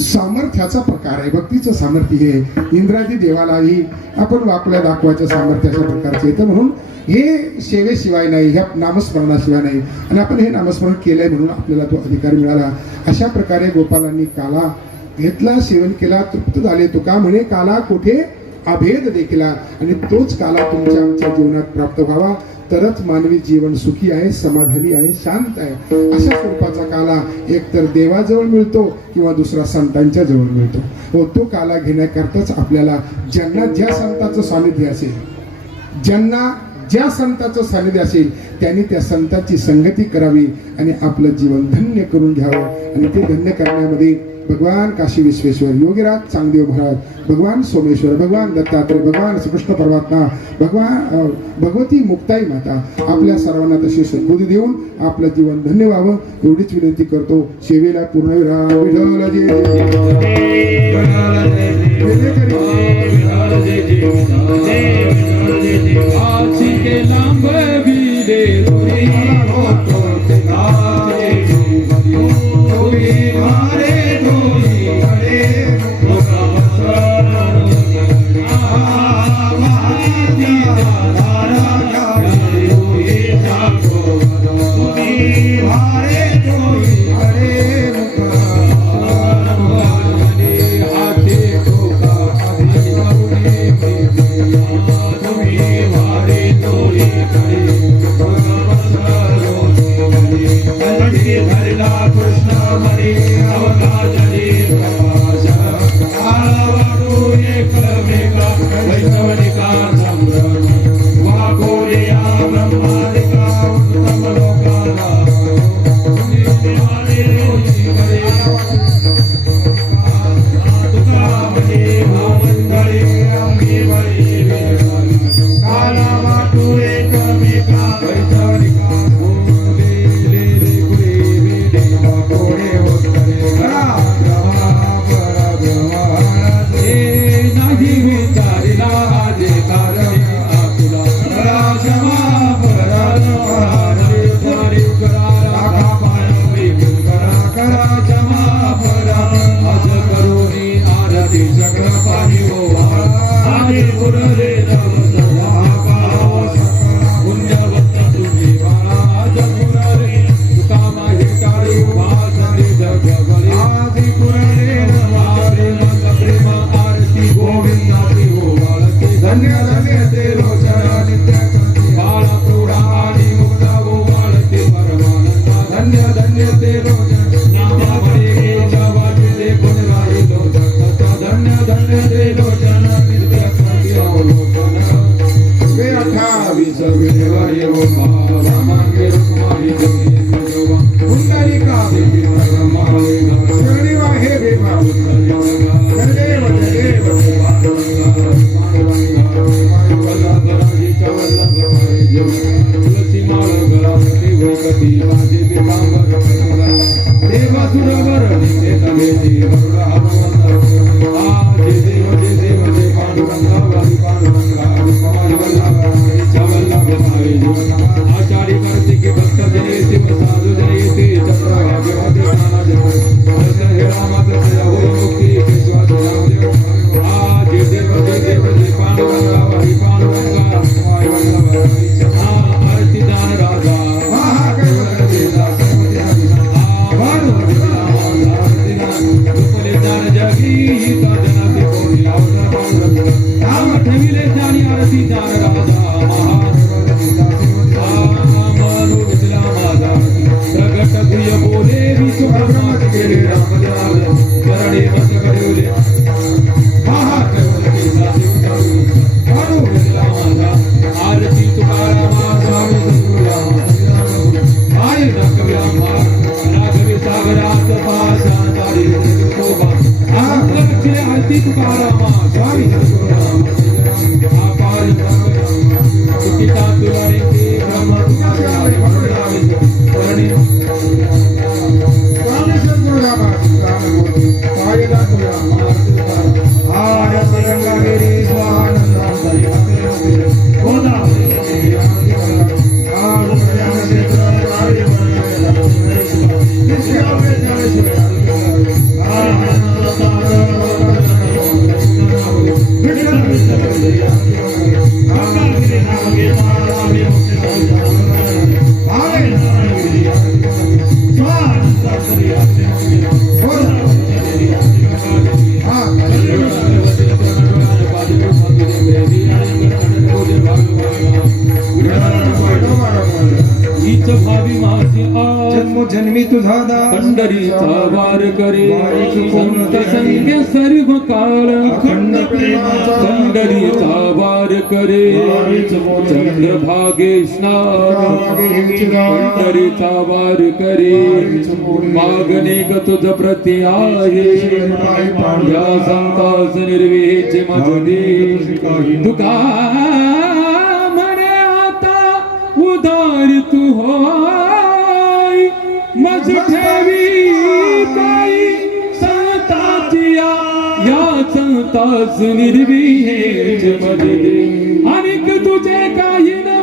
सामर्थ्याचा प्रकार आहे. भक्तीचं सामर्थ्य हे इंद्राजी देवालाही आपण वाकल्या दाखवायच्या सामर्थ्याच्या प्रकारचे येतं. म्हणून हे सेवेशिवाय नाही, ह्या नामस्मरणाशिवाय नाही. आणि आपण हे नामस्मरण केलंय म्हणून आपल्याला तो अधिकार मिळाला. अशा प्रकारे गोपालांनी काला घेतला, सेवन केला, तृप्त झाले. तुका म्हणे काला कोठे अभेद देखील, आणि तोच काला तुमच्या आमच्या जीवनात प्राप्त व्हावा. तरच मानवी जीवन सुखी आहे, समाधानी आहे, शांत आहे. अशा स्वरूपाचा काला एकतर देवाजवळ मिळतो किंवा दुसरा संतांच्या जवळ मिळतो. व तो काला घेण्याकरताच आपल्याला ज्यांना ज्या संतांचं सानिध्य असेल, ज्यांना ज्या संतांचं सानिध्य असेल त्यांनी त्या संतांची संगती करावी आणि आपलं जीवन धन्य करून घ्यावं. आणि ते धन्य करण्यामध्ये भगवान काशी विश्वेश्वर, योगीराज चांगदेव महाराज, भगवान सोमेश्वर, भगवान दत्तात्रय, भगवान श्रीकृष्ण परमात्मा, भगवती मुक्ताई माता आपल्या सर्वांना तशी सद्बुद्धी देऊन आपलं जीवन धन्य व्हावं एवढीच विनंती करतो. सेवेला पूर्णविराम. विठ्ठलाजी आचार्य कार्तिक ज्ञानी आरती ज्ञान राजा मानो विजला माझा प्रगट भुय बोले विश्व ब्रह्मात गेले रामदास करणे मत घडवले मानो विजला माझा आरती तुकारामा स्वामी सद्गुरुराम आय नकव्या राघवे सागरात पाशांतारी शोभा लक्ष्य आरती तुकारामा स्वामी सद्गुरुराम आपार तुकिता तुलाने के ब्रह्म तुकाराम करणे स्वामी सद्गुरुरामा कायदा तुला आय सरंगागिरी स्वानंदांतरी गोदावरी आज प्रयाण क्षेत्र कार्य हीच भावी माझी आज जन्मी तुझा दास पंढरीचा वार करे संत संग सर्व काळ अखंड प्रेमाचा पंढरीचा वार करे चंद्रभागे स्नान पंढरीचा वार करे मागणे ग तुझ प्रति आहे या संतास निर्वेचे मजली तुका म्हणे आता उदार तू होय मज ठेवी काही संताची या संतास निर्विहेच मजली अनेक तुझे काही न